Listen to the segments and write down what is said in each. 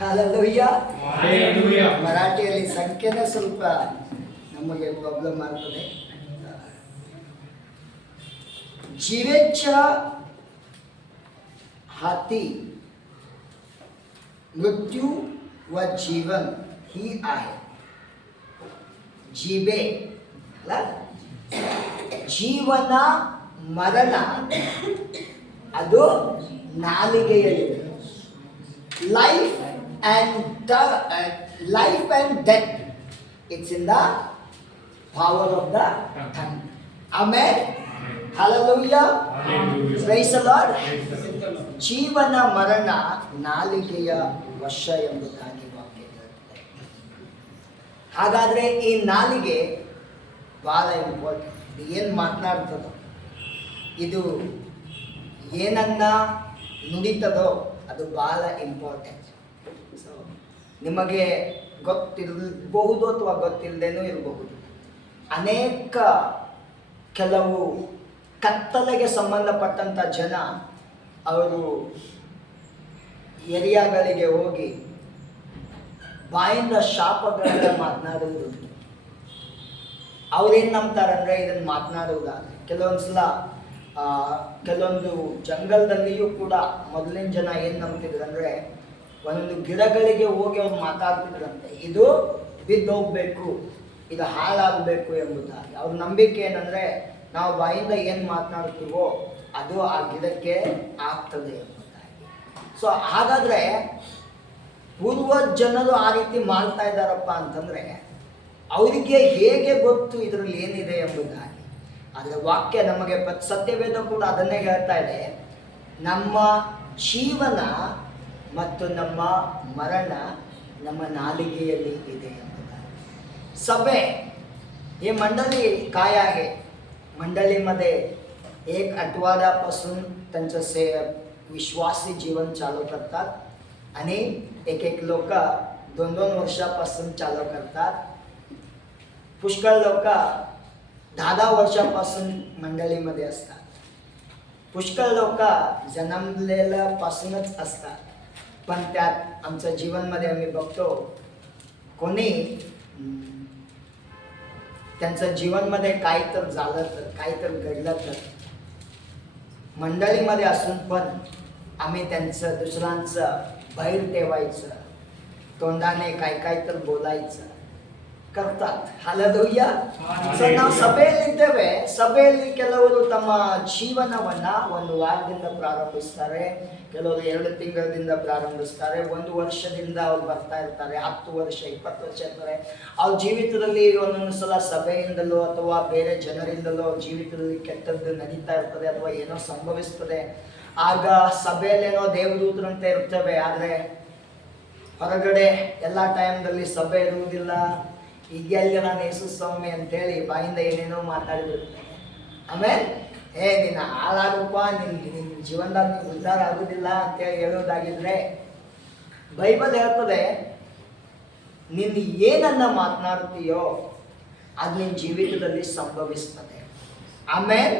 Hallelujah. ಮರಾಠಿಯಲ್ಲಿ ಸಂಖ್ಯೆನೇ ಸ್ವಲ್ಪ ನಮಗೆ ಪ್ರಾಬ್ಲಮ್ ಆಗ್ತದೆ. जीवेच्या हाती मृत्यू व जीवन ही आहे. जीवे ಜೀವನ ಮರಣ ಅದು ನಾಲಿಗೆಯಲ್ಲಿದೆ. Life and death it's in the power of the tongue. Amen. Hallelujah. Praise the Lord. ಜೀವನ ಮರಣ ನಾಲಿಗೆಯ ವಶ ಎಂಬುದಾಗಿ ವಾಕ್ಯ ಹೇಳುತ್ತದೆ. ಹಾಗಾದ್ರೆ ಈ ನಾಲಿಗೆ ಬಹಳ ಇಂಪಾರ್ಟೆಂಟ್. ಇದು ಏನು ಮಾತನಾಡ್ತದೋ, ಇದು ಏನನ್ನ ನುಡಿತದೋ ಅದು ಬಹಳ ಇಂಪಾರ್ಟೆಂಟ್. ಸೊ ನಿಮಗೆ ಗೊತ್ತಿರಬಹುದು ಅಥವಾ ಗೊತ್ತಿಲ್ಲದೇನೂ ಇರಬಹುದು. ಅನೇಕ ಕೆಲವು ಕತ್ತಲೆಗೆ ಸಂಬಂಧಪಟ್ಟಂಥ ಜನ ಅವರು ಏರಿಯಾಗಳಿಗೆ ಹೋಗಿ ಬಾಯಿಂದ ಶಾಪಗಳಿಂದ ಮಾತನಾಡುವುದು. ಅವ್ರೇನು ನಂಬ್ತಾರಂದರೆ ಇದನ್ನು ಮಾತನಾಡುವುದಾದರೆ ಕೆಲವೊಂದು ಸಲ ಕೆಲವೊಂದು ಜಂಗಲ್ದಲ್ಲಿಯೂ ಕೂಡ ಮೊದಲಿನ ಜನ ಏನು ನಂಬ್ತಿದ್ರು ಅಂದರೆ ಒಂದೊಂದು ಗಿಡಗಳಿಗೆ ಹೋಗಿ ಅವ್ರು ಮಾತಾಡ್ತಿದ್ರಂತೆ, ಇದು ಬಿದ್ದು ಹೋಗ್ಬೇಕು, ಇದು ಹಾಳಾಗಬೇಕು ಎಂಬುದಾಗಿ. ಅವ್ರ ನಂಬಿಕೆ ಏನಂದರೆ ನಾವು ಬಾಯಿಂದ ಏನು ಮಾತನಾಡ್ತೀವೋ ಅದು ಆ ಗಿಡಕ್ಕೆ ಆಗ್ತದೆ ಎಂಬುದಾಗಿ. ಸೊ ಹಾಗಾದರೆ ಪೂರ್ವ ಜನರು ಆ ರೀತಿ ಮಾಡ್ತಾ ಇದ್ದಾರಪ್ಪ ಅಂತಂದರೆ ಅವರಿಗೆ ಹೇಗೆ ಗೊತ್ತು ಇದರಲ್ಲಿ ಏನಿದೆ ಎಂಬುದಾಗಿ. ಆದರೆ ವಾಕ್ಯ ನಮಗೆ ಸತ್ಯವೇದ ಕೂಡ ಅದನ್ನೇ ಹೇಳ್ತಾ ಇದೆ, ನಮ್ಮ ಜೀವನ ಮತ್ತು ನಮ್ಮ ಮರಣ ನಮ್ಮ ನಾಲಿಗೆಯಲ್ಲಿ ಇದೆ ಎಂಬುದಾಗಿ. सभे हे मंडळी काय आहे? मंडळीमध्ये एक आठवड्यापासून त्यांचं विश्वासी जीवन चालू करतात आणि एक लोक 2-2 वर्षापासून चालू करतात. पुष्कळ लोक 10-10 वर्षापासून मंडळीमध्ये असतात. पुष्कळ लोक जन्मलेल्यापासूनच असतात. पण त्यात आमच्या जीवनमध्ये आम्ही बघतो कोणी त्यांचं जीवनमध्ये काही तर झालं तर काही तर घडलं तर मंडळीमध्ये असून पण आम्ही त्यांचं दुसऱ्यांचं बाहेर ठेवायचं, तोंडाने काय तर बोलायचं करतात. हालेलೂಯಾ. ಸೊ ನಾವು ಸಭೆಯಲ್ಲಿದ್ದೇವೆ. ಸಭೆಯಲ್ಲಿ ಕೆಲವರು ತಮ್ಮ ಜೀವನವನ್ನ ಒಂದು ವಾರದಿಂದ ಪ್ರಾರಂಭಿಸ್ತಾರೆ, ಕೆಲವರು 2 ತಿಂಗಳಿಂದ ಪ್ರಾರಂಭಿಸ್ತಾರೆ, 1 ವರ್ಷದಿಂದ ಅವ್ರು ಬರ್ತಾ ಇರ್ತಾರೆ, 10 ವರ್ಷ 20 ವರ್ಷ ಇರ್ತಾರೆ. ಅವ್ರ ಜೀವಿತದಲ್ಲಿ ಒಂದೊಂದು ಸಲ ಸಭೆಯಿಂದಲೋ ಅಥವಾ ಬೇರೆ ಜನರಿಂದಲೋ ಅವ್ರ ಜೀವಿತದಲ್ಲಿ ಕೆಟ್ಟದ್ದು ನಡೀತಾ ಇರ್ತದೆ ಅಥವಾ ಏನೋ ಸಂಭವಿಸ್ತದೆ. ಆಗ ಸಭೆಯಲ್ಲೇನೋ ದೇವದೂತರಂತೆ ಇರ್ತವೆ, ಆದರೆ ಹೊರಗಡೆ ಎಲ್ಲ ಟೈಮ್ದಲ್ಲಿ ಸಭೆ ಇರುವುದಿಲ್ಲ. ಈಗ ನಾನು ಯೇಸು ಸ್ವಾಮಿ ಅಂತೇಳಿ ಬಾಯಿಂದ ಏನೇನೋ ಮಾತಾಡಿಬಿಡ್ತೇನೆ. ಆಮೇಲೆ ನೀನು ಹಾಳಾಗಪ್ಪ, ನಿನ್ನ ಜೀವನದಾಗ ನೀನು ಉದ್ಧಾರ ಆಗೋದಿಲ್ಲ ಅಂತೇಳಿ ಹೇಳೋದಾಗಿದ್ರೆ ಬೈಬಲ್ ಹೇಳ್ತದೆ, ನೀನು ಏನನ್ನ ಮಾತನಾಡ್ತೀಯೋ ಅದು ನಿನ್ನ ಜೀವಿತದಲ್ಲಿ ಸಂಭವಿಸ್ತದೆ. ಆಮೇಲೆ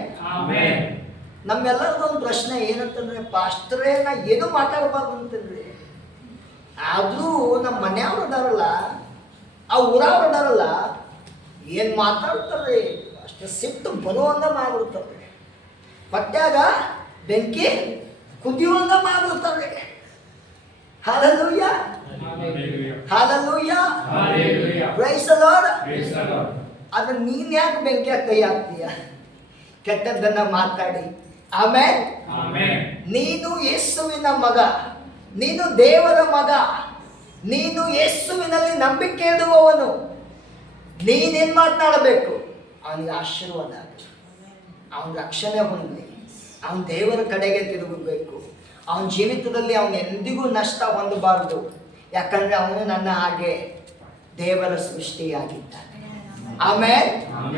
ನಮ್ಮೆಲ್ಲರಿಗೂ ಒಂದು ಪ್ರಶ್ನೆ ಏನಂತಂದ್ರೆ, ಪಾಸ್ಟರೇ ನಾ ಏನು ಮಾತಾಡಬಾರ್ದು ಅಂತಂದ್ರೆ, ಆದರೂ ನಮ್ಮ ಮನೆಯವ್ರು ಅದಾರಲ್ಲ, ಆ ಊರವ್ರು ಅದಾರಲ್ಲ, ಏನು ಮಾತಾಡ್ತಾರೆ ಅಷ್ಟು ಸಿಟ್ಟು ಬರುವಂಗ ಮಾಡ್ಬಿಡ್ತಾರೆ, ಹೊಟ್ಯಾಗ ಬೆಂಕಿ ಕುದಿಯುವಂಗ ಮಾಡ್ಬಿಡ್ತಾರೆ. Hallelujah, hallelujah, praise the Lord. ಆದ್ರೆ ನೀನ್ ಯಾಕೆ ಬೆಂಕಿಯಾಗ ಕೈ ಹಾಕ್ತೀಯ ಕೆಟ್ಟದ್ದನ್ನ ಮಾತಾಡಿ? ಆಮೆನ್. ನೀನು ಯೇಸುವಿನ ಮಗ, ನೀನು ದೇವರ ಮಗ, ನೀನು ಯೇಸುವಿನಲ್ಲಿ ನಂಬಿಕೆ ಇಡುವವನು. ನೀನೇನು ಮಾತನಾಡಬೇಕು? ಅವನಿಗೆ ಆಶೀರ್ವಾದ ಆಗಲಿ, ಅವನ ರಕ್ಷಣೆ ಹೊಂದಲಿ, ಅವನ ದೇವರ ಕಡೆಗೆ ತಿರುಗಬೇಕು. ಅವನ ಜೀವಿತದಲ್ಲಿ ಅವನು ಎಂದಿಗೂ ನಷ್ಟ ಹೊಂದಬಾರದು. ಯಾಕಂದ್ರೆ ಅವನು ನನ್ನ ಹಾಗೆ ದೇವರ ಸೃಷ್ಟಿಯಾಗಿದ್ದಾನೆ. ಆಮೇಲೆ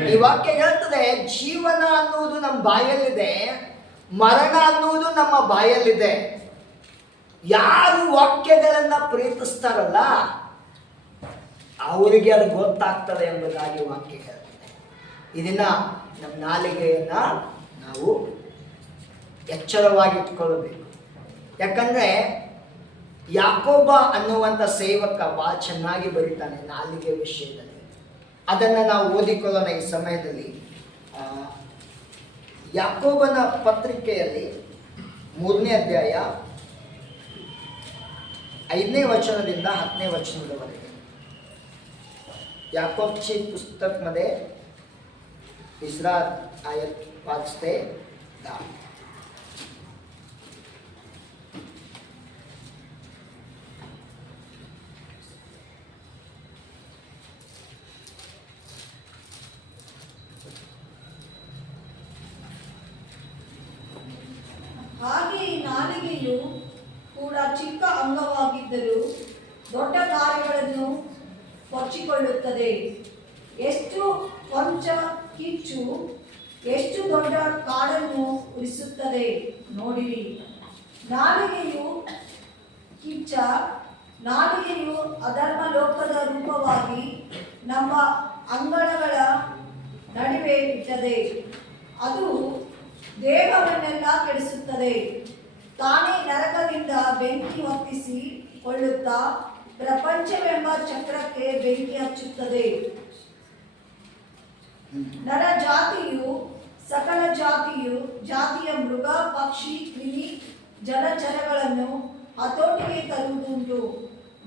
ಈ ವಾಕ್ಯ ಹೇಳ್ತದೆ, ಜೀವನ ಅನ್ನುವುದು ನಮ್ಮ ಬಾಯಲ್ಲಿದೆ, ಮರಣ ಅನ್ನುವುದು ನಮ್ಮ ಬಾಯಲ್ಲಿದೆ. ಯಾರು ವಾಕ್ಯಗಳನ್ನ ಪ್ರೀತಿಸ್ತಾರಲ್ಲ ಅವರಿಗೆ ಅದು ಗೊತ್ತಾಗ್ತದೆ ಎಂಬುದಾಗಿ ವಾಕ್ಯ ಹೇಳ್ತದೆ. ಇದನ್ನ ನಮ್ಮ ನಾಲಿಗೆಯನ್ನ ನಾವು ಎಚ್ಚರವಾಗಿಟ್ಕೊಳ್ಬೇಕು. ಯಾಕಂದ್ರೆ ಯಾಕೋಬ ಅನ್ನುವಂಥ ಸೇವಕ ಬಹಳ ಚೆನ್ನಾಗಿ ಬರೀತಾನೆ ನಾಲಿಗೆ ವಿಷಯದಲ್ಲಿ. ಅದನ್ನು ನಾವು ಓದಿಕೊಳ್ಳೋಣ ಈ ಸಮಯದಲ್ಲಿ. ಯಾಕೋಬನ ಪತ್ರಿಕೆಯಲ್ಲಿ 3ನೇ ಅಧ್ಯಾಯ 5ನೇ वचनದಿಂದ 10ನೇ वचनದವರೆಗೆ. याकोबची पुस्तकमध्ये 3रा आयत 5 ते 10. ಹಾಗೆ ಈ ನಾಲಿಗೆಯು ಕೂಡ ಚಿಕ್ಕ ಅಂಗವಾಗಿದ್ದರೂ ದೊಡ್ಡ ಕಾರ್ಯಗಳನ್ನು ಕೊಚ್ಚಿಕೊಳ್ಳುತ್ತದೆ. ಎಷ್ಟು ಕೊಂಚ ಕಿಚ್ಚು ಎಷ್ಟು ದೊಡ್ಡ ಕಾಡನ್ನು ಉರಿಸುತ್ತದೆ ನೋಡಿರಿ. ನಾಲಿಗೆಯು ಕಿಚ್ಚ, ನಾಲಿಗೆಯು ಅಧರ್ಮ ಲೋಕದ ರೂಪವಾಗಿ ನಮ್ಮ ಅಂಗಳಗಳ ನಡುವೆ ಇರ್ತದೆ. ಅದು ದೇಹವನ್ನೆಲ್ಲ ಕೆಡಿಸುತ್ತದೆ. ತಾನೇ ನರಕದಿಂದ ಬೆಂಕಿ ಹೊತ್ತಿಸಿ ಕೊಳ್ಳುತ್ತಾ ಪ್ರಪಂಚವೆಂಬ ಚಕ್ರಕ್ಕೆ ಬೆಂಕಿ ಹಚ್ಚುತ್ತದೆ. ನರ ಜಾತಿಯು ಸಕಲ ಜಾತಿಯ ಮೃಗ ಪಕ್ಷಿ ಕ್ರಿಮಿ ಜಲಚರಗಳನ್ನು ಹತೋಟಿಗೆ ತರುವುದುಂಟು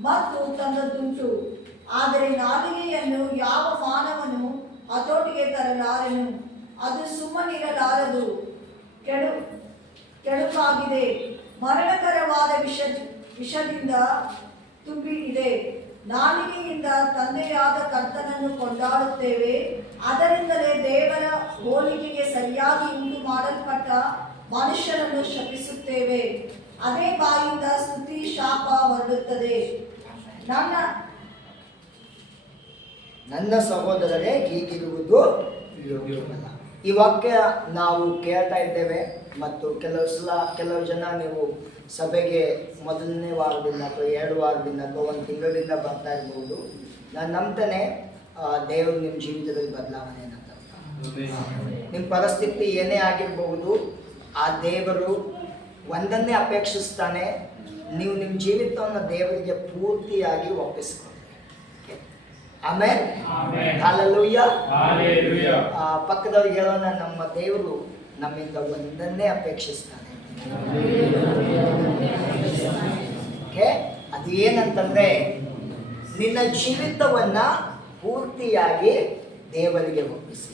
ಮತ್ತು ತಂದದ್ದುಂಟು. ಆದರೆ ನಾಲಿಗೆಯನ್ನು ಯಾವ ಮಾನವನು ಹತೋಟಿಗೆ ತರಲಾರನು. ಅದು ಸುಮ್ಮನಿರಲಾರದು, ಕೆಡುಕಾಗಿದೆ, ಮರಣಕರವಾದ ವಿಷದಿಂದ ತುಂಬಿ ಇದೆ. ನಾಲಿಗೆಯಿಂದ ತಂದೆಯಾದ ಕರ್ತನನ್ನು ಕೊಂಡಾಡುತ್ತೇವೆ. ಅದರಿಂದಲೇ ದೇವರ ಹೋಲಿಕೆಗೆ ಸರಿಯಾಗಿ ಉಂಟು ಮಾಡಲ್ಪಟ್ಟ ಮನುಷ್ಯರನ್ನು ಶಪಿಸುತ್ತೇವೆ. ಅದೇ ಬಾಯಿಂದ ಸ್ತುತಿ ಶಾಪ ಹೊರಡುತ್ತದೆ. ನನ್ನ ಸಹೋದರರೇ, ಹೀಗಿರುವುದು ಯೋಗ್ಯವಲ್ಲ. ಈ ವಾಕ್ಯ ನಾವು ಕೇಳ್ತಾ ಇದ್ದೇವೆ ಮತ್ತು ಕೆಲವು ಜನ ನೀವು ಸಭೆಗೆ ಮೊದಲನೇ ವಾರದಿಂದ ಅಥವಾ 2 ವಾರದಿಂದ ಅಥವಾ 1 ತಿಂಗಳಿಂದ ಬರ್ತಾ ಇರ್ಬೋದು. ನಾನು ನಂಬ್ತೇನೆ ದೇವರು ನಿಮ್ಮ ಜೀವಿತದಲ್ಲಿ ಬದಲಾವಣೆಯನ್ನು ತರ್ತಾನೆ. ನಿಮ್ಮ ಪರಿಸ್ಥಿತಿ ಏನೇ ಆಗಿರಬಹುದು, ಆ ದೇವರು ಒಂದನ್ನೇ ಅಪೇಕ್ಷಿಸ್ತಾನೆ, ನೀವು ನಿಮ್ಮ ಜೀವಿತವನ್ನು ದೇವರಿಗೆ ಪೂರ್ತಿಯಾಗಿ ಒಪ್ಪಿಸ್ಕೊಳ್ಳಿ. ಆಮೆನ್. ಹಲ್ಲೆಲೂಯಾ. ಪಕ್ಕದವ್ರಿಗೆ ಹೇಳೋಣ, ನಮ್ಮ ದೇವರು ನಮ್ಮಿಂದ ಒಂದನ್ನೇ ಅಪೇಕ್ಷಿಸ್ತಾನೆ. ಅದು ಏನಂತಂದ್ರೆ, ನಿನ್ನ ಜೀವಿತವನ್ನ ಪೂರ್ತಿಯಾಗಿ ದೇವರಿಗೆ ಒಪ್ಪಿಸಿ.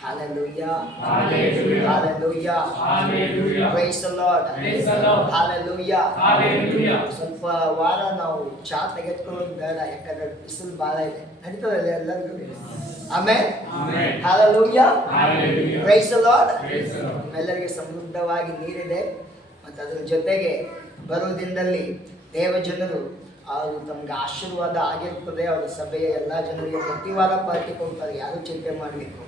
Hallelujah. Hallelujah. Hallelujah. Hallelujah. Praise the Lord. Praise the Lord. Hallelujah. Hallelujah. ಸ್ವಲ್ಪ ವಾರ ನಾವು ಚಾ ತೆಗೆದುಕೊಳ್ಳೋದು ಬೇಡ, ಯಾಕಂದ್ರೆ ಬಿಸಿಲು ಬಹಳ ಇದೆ. ನಡೀತದಲ್ಲ ಎಲ್ಲರಿಗೂ. Amen. Hallelujah. Hallelujah. Praise the Lord. Praise the Lord. ಎಲ್ಲರಿಗೆ ಸಮೃದ್ಧವಾಗಿ ನೀರಿದೆ ಮತ್ತು ಅದರ ಜೊತೆಗೆ ಬರುವ ದಿನದಲ್ಲಿ ದೇವಜನರು ಅವರು ತಮ್ಗೆ ಆಶೀರ್ವಾದ ಆಗಿರ್ತದೆ. ಅವರ ಸಭೆಯ ಎಲ್ಲ ಜನರಿಗೆ ಪ್ರತಿ ವಾರ ಪಾರ್ಟಿ ಕೊಡ್ತಾರೆ, ಯಾರು ಚಿಂತೆ ಮಾಡಬೇಕು.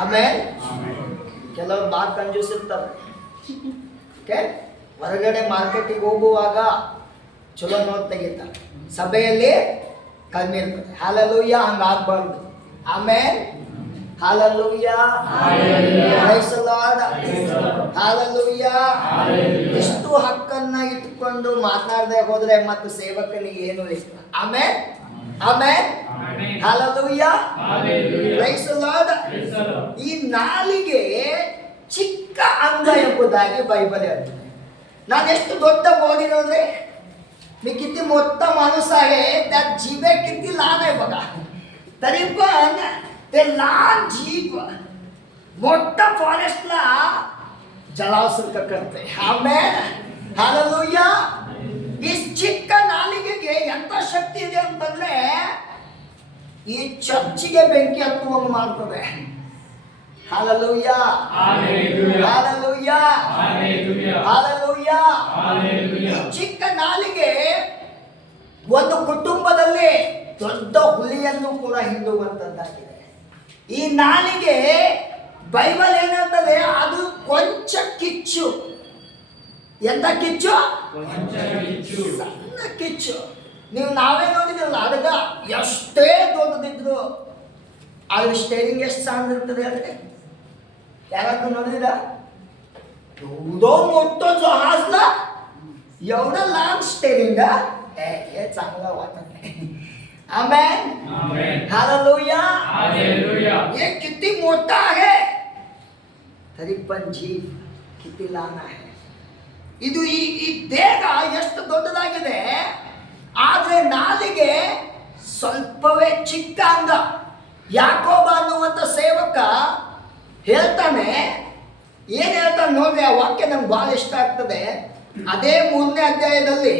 ಆಮೇಲೆ ಕೆಲವರು ಬಾಳ ಕಂಜೂಸ್ ಇರ್ತಾರೆ. ಹೊರಗಡೆ ಮಾರ್ಕೆಟಿಗೆ ಹೋಗುವಾಗ ಚಲೋ ನೋಟ್ ತೆಗಿತಾರೆ, ಸಭೆಯಲ್ಲಿ ಕಡಿಮೆ ಇರ್ತದೆ. ಹಲ್ಲೆಲೂಯಾ. ಹಂಗಾಗಬಾರ್ದು. ಆಮೇಲೆ hallelujah. Praise the Lord. Hallelujah. ಎಷ್ಟು ಹಕ್ಕನ್ನ ಇಟ್ಕೊಂಡು ಮಾತನಾಡದೆ ಹೋದ್ರೆ ಮತ್ತು ಸೇವಕನಿಗೆ ಏನು ಇಷ್ಟ. Amen. Amen. Hallelujah. Praise the Lord. ಈ ನಾಲಿಗೆ ಚಿಕ್ಕ ಅಂಗ ಎಂಬುದಾಗಿ ಬೈಬಲ್ ಹೇಳ್ತದೆ. ನಾನು ಎಷ್ಟು ದೊಡ್ಡ ಬೋಧಿ ನೋಡ್ರಿ, मी किती मोठा माणूस आहे, त्या जीभे किती लहान आहे बघा, तरी पण ते लहान जीभ मोठा फॉरेस्टला जलावसारखं करते. ಆಮೆನ್. ಹಲ್ಲೆಲೂಯಾ. ಈ ಚಿಕ್ಕ ನಾಲಿಗೆಗೆ ಎಂತ ಶಕ್ತಿ ಇದೆ ಅಂತಂದ್ರೆ, ಈ ಚರ್ಚಿಗೆ ಬೆಂಕಿ ಹತ್ತುವಂಗೆ ಮಾಡ್ತದೆ. ಹಲ್ಲೆಲೂಯಾ. ಹಲ್ಲೆಲೂಯಾ. ಹಲ್ಲೆಲೂಯಾ. ಈ ಚಿಕ್ಕ ನಾಲಿಗೆ ಒಂದು ಕುಟುಂಬದಲ್ಲಿ ದೊಡ್ಡ ಹುಲಿಯನ್ನು ಕೂಡ ಹಿಂಡುವಂತದ್ದಾಗಿದೆ. ಈ ನಾಲಿಗೆ ಬೈಬಲ್ ಏನಂತದೆ, ಅದು ಕೊಂಚ ಕಿಚ್ಚು. ಎಂತ ಕಿಚ್ಚು? ಸಣ್ಣ ಕಿಚ್ಚು. ನೀವು ನಾವೇ ನೋಡಿದ್ರಲ್ಲ, ಅಡಗ ಎಷ್ಟೇ ದೊಡ್ಡದಿದ್ರು ಅದ್ರ ಸ್ಟೇರಿಂಗ್ ಎಷ್ಟು ಸಣ್ಣ ಇರ್ತದೆ ಹೇಳ್ರಿ. ಯಾರಾದ್ರೂ ನೋಡಿದಿರ? एवढं मोठं जहाजला एवढं लांब स्टेरिंग हे चांगलं वाटत नाही. आमेन. हालेलुया. हे किती मोठा आहे तरी पण जीव किती लहान आहे. ಇದು ಈ ದೇಹ ಎಷ್ಟು ದೊಡ್ಡದಾಗಿದೆ, ಆದ್ರೆ ನಾಲಿಗೆ ಸ್ವಲ್ಪವೇ ಚಿಕ್ಕ ಅಂಗ. ಯಾಕೋಬ ಅನ್ನುವಂಥ ಸೇವಕ ಹೇಳ್ತಾನೆ, ಏನ್ ಹೇಳ್ತಾನೆ ನೋಡ್ರಿ, ಆ ವಾಕ್ಯ ನಮ್ಗೆ ಬಹಳ ಇಷ್ಟ ಆಗ್ತದೆ. ಅದೇ 3ನೇ ಅಧ್ಯಾಯದಲ್ಲಿ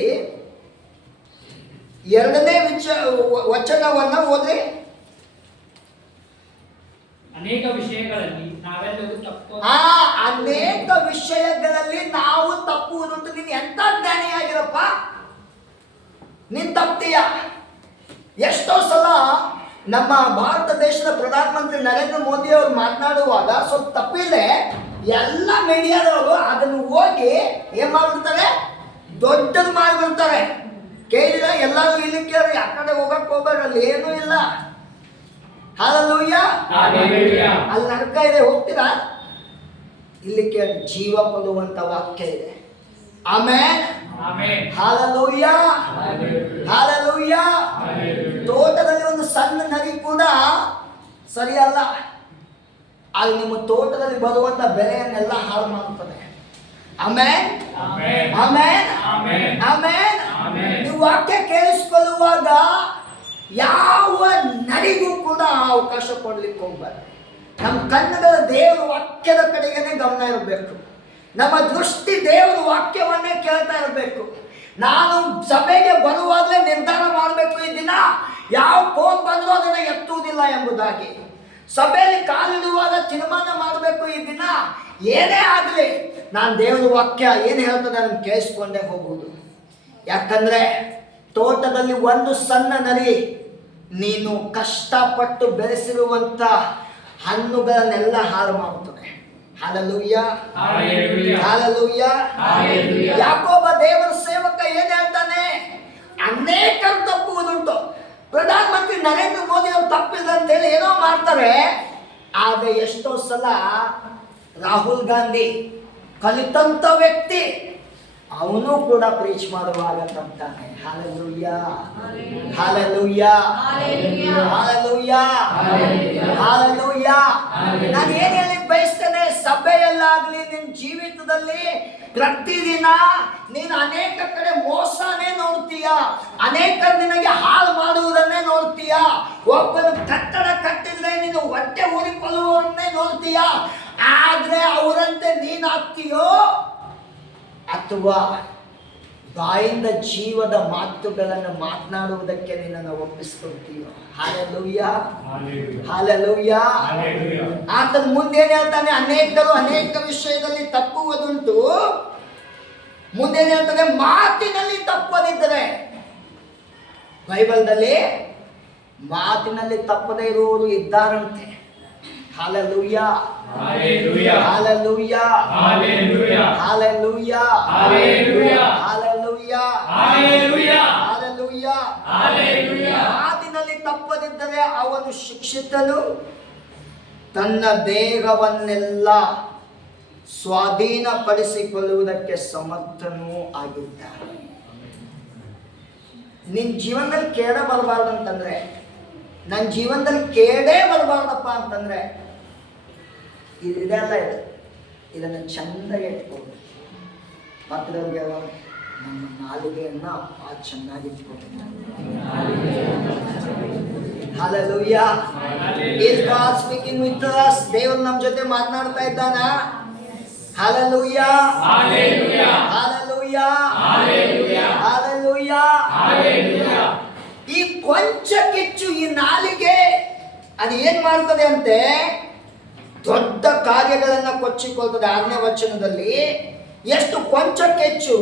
2ನೇ ವಚನವನ್ನ ಓದ್ರಿ. ಅನೇಕ ವಿಷಯಗಳಲ್ಲಿ ನಾವೆಲ್ಲರೂ ತಪ್ಪು ಅನೇಕ ವಿಷಯಗಳಲ್ಲಿ ನಾವು ತಪ್ಪುವುದುಂಟು. ನೀನು ಎಂತ ಜ್ಞಾನಿಯಾಗಿರಪ್ಪ, ನೀನ್ ತಪ್ತೀಯ. ಎಷ್ಟೋ ಸಲ ನಮ್ಮ ಭಾರತ ದೇಶದ ಪ್ರಧಾನಮಂತ್ರಿ ನರೇಂದ್ರ ಮೋದಿ ಅವರು ಮಾತನಾಡುವಾಗ ಸ್ವಲ್ಪ ತಪ್ಪಿದೆ, ಎಲ್ಲ ಮೀಡಿಯಾದವರು ಅದನ್ನು ಹೋಗಿ ಏನ್ ಮಾಡ್ಬಿಡ್ತಾರೆ, ದೊಡ್ಡದು ಮಾಡಿಬಿಡ್ತಾರೆ. ಕೇಳಿದ್ರೆ ಎಲ್ಲರೂ ಇಲ್ಲಿ ಕೇಳಿ ಆ ಕಡೆ ಹೋಗಕ್ ಹೋಗ್ಬೇಡ, ಅಲ್ಲಿ ಏನೂ ಇಲ್ಲ. ಹಾಲೆಲೂಯಾ. ಅಲ್ಲಿ ನರಕ ಇದೆ, ಹೋಗ್ತೀರಾ? ಇಲ್ಲಿ ಕೇಳಿ, ಜೀವ ಕೊಡುವಂತ ವಾಕ್ಯ ಇದೆ. ಆಮೆನ್. ಹಾಲೆಲೂಯಾ. ಹಾಲೆಲೂಯಾ. ತೋಟದಲ್ಲಿ ಒಂದು ಸಣ್ಣ ನದಿ ಕೂಡ ಸರಿಯಲ್ಲ, ಅಲ್ಲಿ ನಿಮ್ಮ ತೋಟದಲ್ಲಿ ಬರುವಂತ ಬೆಳೆಯನ್ನೆಲ್ಲ ಹಾಳು ಮಾಡುತ್ತದೆ. ಆಮೆನ್. ಆಮೆನ್. ಆಮೆನ್. ನೀವು ವಾಕ್ಯ ಕೇಳಿಸಿಕೊಳ್ಳುವಾಗ ಯಾವ ನದಿಗೂ ಕೂಡ ಅವಕಾಶ ಕೊಡ್ಲಿಕ್ಕೆ ಹೋಗ್ಬಾರ್ದು. ನಮ್ಮ ಕಣ್ಣುಗಳ ದೇವರ ವಾಕ್ಯದ ಕಡೆಗೇನೆ ಗಮನ ಇರಬೇಕು. ನಮ್ಮ ದೃಷ್ಟಿ ದೇವರ ವಾಕ್ಯವನ್ನೇ ಕೇಳ್ತಾ ಇರಬೇಕು. ನಾನು ಸಭೆಗೆ ಬರುವಾಗಲೇ ನಿರ್ಧಾರ ಮಾಡಬೇಕು, ಈ ದಿನ ಯಾವ ಫೋನ್ ಬಂದರೂ ಅದನ್ನು ಎತ್ತುವುದಿಲ್ಲ ಎಂಬುದಾಗಿ. ಸಭೆಯಲ್ಲಿ ಕಾಲಿಡುವಾಗ ತೀರ್ಮಾನ ಮಾಡಬೇಕು, ಈ ದಿನ ಏನೇ ಆಗಲಿ ನಾನು ದೇವರ ವಾಕ್ಯ ಏನು ಹೇಳ್ತದೆ ಅದನ್ನು ಕೇಳಿಸ್ಕೊಂಡೇ ಹೋಗುವುದು. ಯಾಕಂದ್ರೆ ತೋಟದಲ್ಲಿ ಒಂದು ಸಣ್ಣ ನದಿ ನೀನು ಕಷ್ಟಪಟ್ಟು ಬೆಳೆಸಿರುವಂತ ಹಣ್ಣುಗಳನ್ನೆಲ್ಲ ಹಾಳು ಮಾಡುತ್ತದೆ. ಹಾಲೆಲೂಯಾ. ಹಾಲೆಲೂಯಾ. ಯಾಕೋಬ ದೇವರ ಸೇವಕ ಏನ್ ಹೇಳ್ತಾನೆ, ಅನೇಕರು ತಪ್ಪುವುದುಂಟು. ಪ್ರಧಾನಮಂತ್ರಿ ನರೇಂದ್ರ ಮೋದಿ ಅವರು ತಪ್ಪಿಲ್ಲ ಅಂತೇಳಿ ಏನೋ ಮಾಡ್ತಾರೆ, ಆದ್ರೆ ಎಷ್ಟೋ ಸಲ ರಾಹುಲ್ ಗಾಂಧಿ ಕಲಿತಂತ ವ್ಯಕ್ತಿ, ಅವನು ಕೂಡ ಪ್ರೀಚ್ ಮಾಡುವಾಗ ತಪ್ಪಾನೆ. ಹಾಲೆಲೂಯಾ. ಹಾಲೆಲೂಯಾ. ಹಾಲೆಲೂಯಾ. ಹಾಲೆಲೂಯಾ. ನಾನು ಏನ್ ಹೇಳಿಕ್ ಬಯಸ್ತೇನೆ, ಸಭೆಯಲ್ಲಾಗ್ಲಿ ನಿನ್ನ ಜೀವಿತದಲ್ಲಿ ಪ್ರತಿದಿನ ನೀನು ಅನೇಕ ಕಡೆ ಮೋಸನೇ ನೋಡ್ತೀಯ, ಅನೇಕ ನಿನಗೆ ಹಾಳು ಮಾಡುವುದನ್ನೇ ನೋಡ್ತೀಯ. ಒಬ್ಬನ ಕಟ್ಟಡ ಕಟ್ಟಿದ್ರೆ ನೀನು ಹೊಟ್ಟೆ ಊರಿಕೊಳ್ಳುವವನ್ನೇ ನೋಡ್ತೀಯ. ಆದ್ರೆ ಅವರಂತೆ ನೀನಾಗ್ತೀಯೋ ಅಥವಾ ಬಾಯಿಂದ ಜೀವದ ಮಾತುಗಳನ್ನು ಮಾತನಾಡುವುದಕ್ಕೆ ನಿನ್ನನ್ನು ಒಪ್ಪಿಸ್ಕೊಳ್ತೀಯೋ. ಹಾಲೆಲೂಯಾ. ಹಾಲೆಲೂಯಾ. ಆತನ ಮುಂದೇನು ಹೇಳ್ತಾನೆ, ಅನೇಕರು ಅನೇಕ ವಿಷಯದಲ್ಲಿ ತಪ್ಪುವುದುಂಟು. ಮುಂದೇನು ಹೇಳ್ತಾನೆ, ಮಾತಿನಲ್ಲಿ ತಪ್ಪದಿದ್ದರೆ. ಬೈಬಲ್ದಲ್ಲಿ ಮಾತಿನಲ್ಲಿ ತಪ್ಪದೇ ಇರುವವರು ಇದ್ದಾರಂತೆ. Hallelujah. Hallelujah. Hallelujah. Hallelujah. Hallelujah. Hallelujah. Hallelujah. Hallelujah. Hallelujah. ಮಾತಿನಲ್ಲಿ ತಪ್ಪದಿದ್ದರೆ ಅವನು ಶಿಕ್ಷಿತನು, ತನ್ನ ದೇಹವನ್ನೆಲ್ಲ ಸ್ವಾಧೀನಪಡಿಸಿಕೊಳ್ಳುವುದಕ್ಕೆ ಸಮರ್ಥನೂ ಆಗಿದ್ದಾನೆ. ನಿನ್ನ ಜೀವನದಲ್ಲಿ ಕೇಡ ಬರಬಾರ್ದು ಅಂತಂದ್ರೆ, ನನ್ನ ಜೀವನದಲ್ಲಿ ಕೇಡೇ ಬರಬಾರ್ದಪ್ಪ ಅಂತಂದ್ರೆ ಇದೆಲ್ಲ ಇದೆ, ಇದನ್ನು ಚೆಂದಾಗಿ ಇಟ್ಕೊಂಡು ಪಕ್ಕದವ್ರಿಗೆ ನಮ್ಮ ನಾಲಿಗೆಯನ್ನ ಭಾಳ ಚೆನ್ನಾಗಿ ಇಟ್ಕೊಂಡು. Hallelujah. Is God speaking with us? ದೇವರು ನಮ್ಮ ಜೊತೆ ಮಾತನಾಡ್ತಾ ಇದ್ದಾನ. Hallelujah. Hallelujah. Hallelujah. Hallelujah. Hallelujah. ಈ ಕೊಂಚ ಕಿಚ್ಚು, ಈ ನಾಲಿಗೆ ಅದು ಏನ್ ಮಾಡ್ತದೆ ಅಂತೆ, ದೊಡ್ಡ ಕಾರ್ಯಗಳನ್ನ ಕೊಚ್ಚಿಕೊಳ್ತದೆ. 6ನೇ ವಚನದಲ್ಲಿ ಎಷ್ಟು ಕೊಂಚ ಕೆಚ್ಚು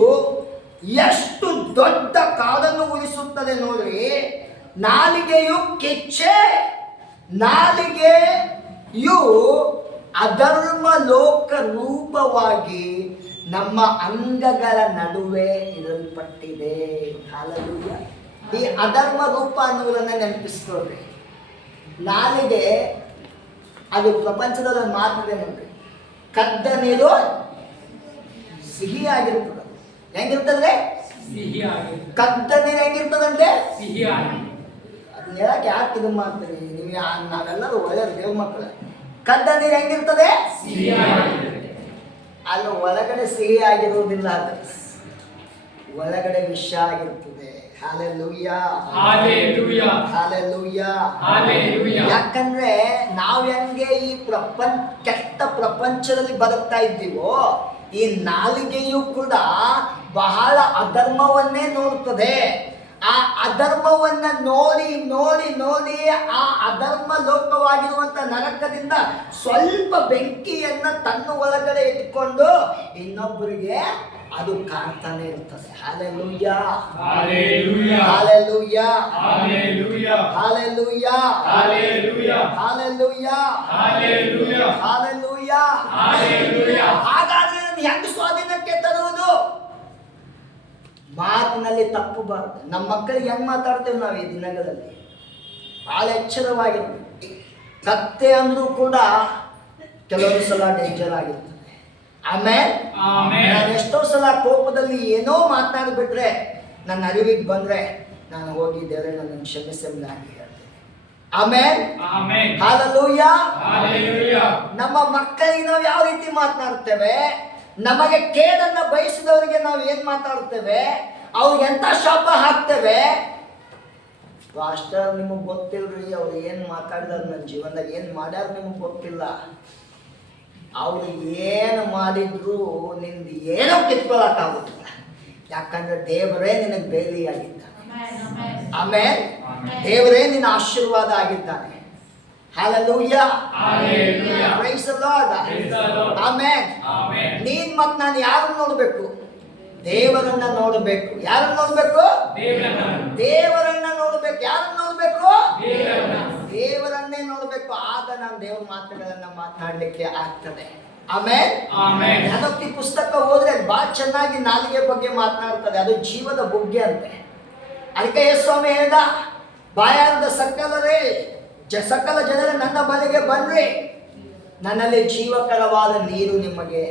ಎಷ್ಟು ದೊಡ್ಡ ಕಾಡನ್ನು ಉಳಿಸುತ್ತದೆ ನೋಡ್ರಿ. ನಾಲಿಗೆಯು ಕೆಚ್ಚೆ, ನಾಲಿಗೆಯು ಅಧರ್ಮ ಲೋಕ ರೂಪವಾಗಿ ನಮ್ಮ ಅಂಗಗಳ ನಡುವೆ ಇರಲ್ಪಟ್ಟಿದೆ. ಹಾಲೆಲೂಯಾ. ಈ ಅಧರ್ಮ ರೂಪ ಅನ್ನುವುದನ್ನ ನೆನಪಿಸ್ಕೊಳ್ರಿ. ನಾಲಿಗೆ ಅದು ಪ್ರಪಂಚದಲ್ಲಿ ಮಾತಿದೆ ನೋಡ್ರಿ, ಕದ್ದ ನೀರು ಸಿಹಿಯಾಗಿರ್ತದೆ, ಹೆಂಗಿರ್ತದ್ರೆ? ಸಿಹಿಯಾಗಿರುತ್ತದೆ. ಕದ್ದ ನೀರು ಹೆಂಗಿರ್ತದಂತೆ? ಸಿಹಿಯಾಗಿ. ಅದನ್ನ ಹೇಳಕ್ಕೆ ಯಾಕೆ ಇದು ಮಾಡ್ತೀರಿ ನೀವು? ನಾವೆಲ್ಲರೂ ಒಳ್ಳೆ ದೇವ್ ಮಕ್ಕಳು. ಕದ್ದ ನೀರು ಹೆಂಗಿರ್ತದೆ? ಸಿಹಿಯಾಗಿರುತ್ತದೆ. ಅಲ್ಲಿ ಒಳಗಡೆ ಸಿಹಿ ಆಗಿರುವುದಿಲ್ಲ, ಅದು ಒಳಗಡೆ ವಿಷ ಆಗಿರ್ತದೆ. Hallelujah, hallelujah, hallelujah, hallelujah. ಯಾಕಂದ್ರೆ ನಾವು ಹೆಂಗೆ ಈ ಕೆಟ್ಟ ಪ್ರಪಂಚದಲ್ಲಿ ಬದುಕ್ತಾ ಇದ್ದೀವೋ, ಈ ನಾಲಿಗೆಯು ಕೂಡ ಬಹಳ ಅಧರ್ಮವನ್ನೇ ನೋಡುತ್ತದೆ. ಆ ಅಧರ್ಮವನ್ನ ನೋಡಿ ನೋಡಿ ನೋಡಿ ಆ ಅಧರ್ಮ ಲೋಕವಾಗಿರುವಂತ ನರಕದಿಂದ ಸ್ವಲ್ಪ ಬೆಂಕಿಯನ್ನ ತನ್ನ ಒಳಗಡೆ ಇಟ್ಕೊಂಡು ಇನ್ನೊಬ್ಬರಿಗೆ ಅದು ಕಾಣ್ತಾನೆ ಇರ್ತದೆ. Hallelujah, hallelujah, hallelujah, hallelujah, hallelujah, hallelujah, hallelujah, hallelujah, hallelujah. Hallelujah. ಹಾಗಾದ್ರೆ ನಾನು ಹೆಂಗ್ ಸ್ವಾಧೀನಕ್ಕೆ ತರುವುದು? ಮಾತಿನಲ್ಲಿ ತಪ್ಪಬಾರದು. ನಮ್ಮ ಮಕ್ಕಳಿಗೆ ಹೆಂಗ್ ಮಾತಾಡ್ತೇವೆ ನಾವು ಈ ದಿನಗಳಲ್ಲಿ? ಬಹಳ ಎಚ್ಚರವಾಗಿರ್ಬೇಕು. ಕತ್ತೆ ಅಂದ್ರೂ ಕೂಡ ಕೆಲವೊಂದು ಸಲ ಡೇಂಜರ್ ಆಗಿರ್ತದೆ. ಆಮೇಲೆ ನಾನು ಎಷ್ಟೋ ಸಲ ಕೋಪದಲ್ಲಿ ಏನೋ ಮಾತನಾಡ್ಬಿಟ್ರೆ ನನ್ನ ಅರಿವಿಗೆ ಬಂದ್ರೆ ನಾನು ಹೋಗಿ ದೇವರೇ ನನ್ನನ್ನು ಕ್ಷಮಿಸಲಿ ಆಗಿ ಹೇಳ್ತೇನೆ. ಆಮೇಲೆ ಹಾಲೆಲೂಯಾ, ಹಾಲೆಲೂಯಾ. ನಮ್ಮ ಮಕ್ಕಳಿಗೆ ನಾವು ಯಾವ ರೀತಿ ಮಾತನಾಡ್ತೇವೆ, ನಮಗೆ ಕೇಡನ್ನ ಬಯಸಿದವರಿಗೆ ನಾವು ಏನ್ ಮಾತಾಡ್ತೇವೆ, ಅವ್ರಿಗೆ ಎಂತ ಶಾಪ ಹಾಕ್ತೇವೆ. ಪಾಸ್ಟರ್ ನಿಮಗೆ ಗೊತ್ತಿಲ್ರಿ, ಅವ್ರು ಏನ್ ಮಾತಾಡಿದಾರ ನನ್ನ ಜೀವನದಾಗ, ಏನ್ ಮಾಡ್ಯಾರ ನಿಮಗೆ ಗೊತ್ತಿಲ್ಲ. ಅವ್ರು ಏನು ಮಾಡಿದ್ರು ನಿಂದು ಏನೋ ಕಿತ್ಕೊಳಕ್ಕಾಗುತ್ತಿಲ್ಲ. ಯಾಕಂದ್ರೆ ದೇವರೇ ನಿನಗೆ ಬೇಲಿಯಾಗಿದ್ದಾನೆ. ಆಮೇಲೆ ದೇವರೇ ನಿನ್ನ ಆಶೀರ್ವಾದ ಆಗಿದ್ದಾನೆ. Hallelujah, hallelujah. Praise the Lord. Amen. ನೀನ್ ಮತ್ ನಾನು ಯಾರನ್ನ ನೋಡ್ಬೇಕು? ದೇವರನ್ನ ನೋಡಬೇಕು. ಯಾರನ್ನ ನೋಡ್ಬೇಕು? ದೇವರನ್ನ ನೋಡ್ಬೇಕು. ಯಾರನ್ನ ನೋಡ್ಬೇಕು? ದೇವರನ್ನೇ ನೋಡ್ಬೇಕು. ಆಗ ನಾನು ದೇವರ ಮಾತುಗಳನ್ನ ಮಾತನಾಡ್ಲಿಕ್ಕೆ ಆಗ್ತದೆ. ಆಮೇಲೆ ಅದಕ್ಕೆ ಪುಸ್ತಕ ಓದ್ರೆ ಬಹಳ ಚೆನ್ನಾಗಿ ನಾಲಿಗೆ ಬಗ್ಗೆ ಮಾತನಾಡ್ತದೆ. ಅದು ಜೀವದ ಬುಗ್ಗೆ ಅಂತೆ. ಅದಕ್ಕೆ ಯೇಸುಸ್ವಾಮಿ ಹೇಳ್ದ, ಬಾಯಾರದ ಸಕಲ ಜನರೇ ನನ್ನ ಬಳಿಗೆ ಬನ್ರಿ, ನನ್ನಲ್ಲಿ ಜೀವಕರವಾದ ನೀರು ನಿಮಗೆ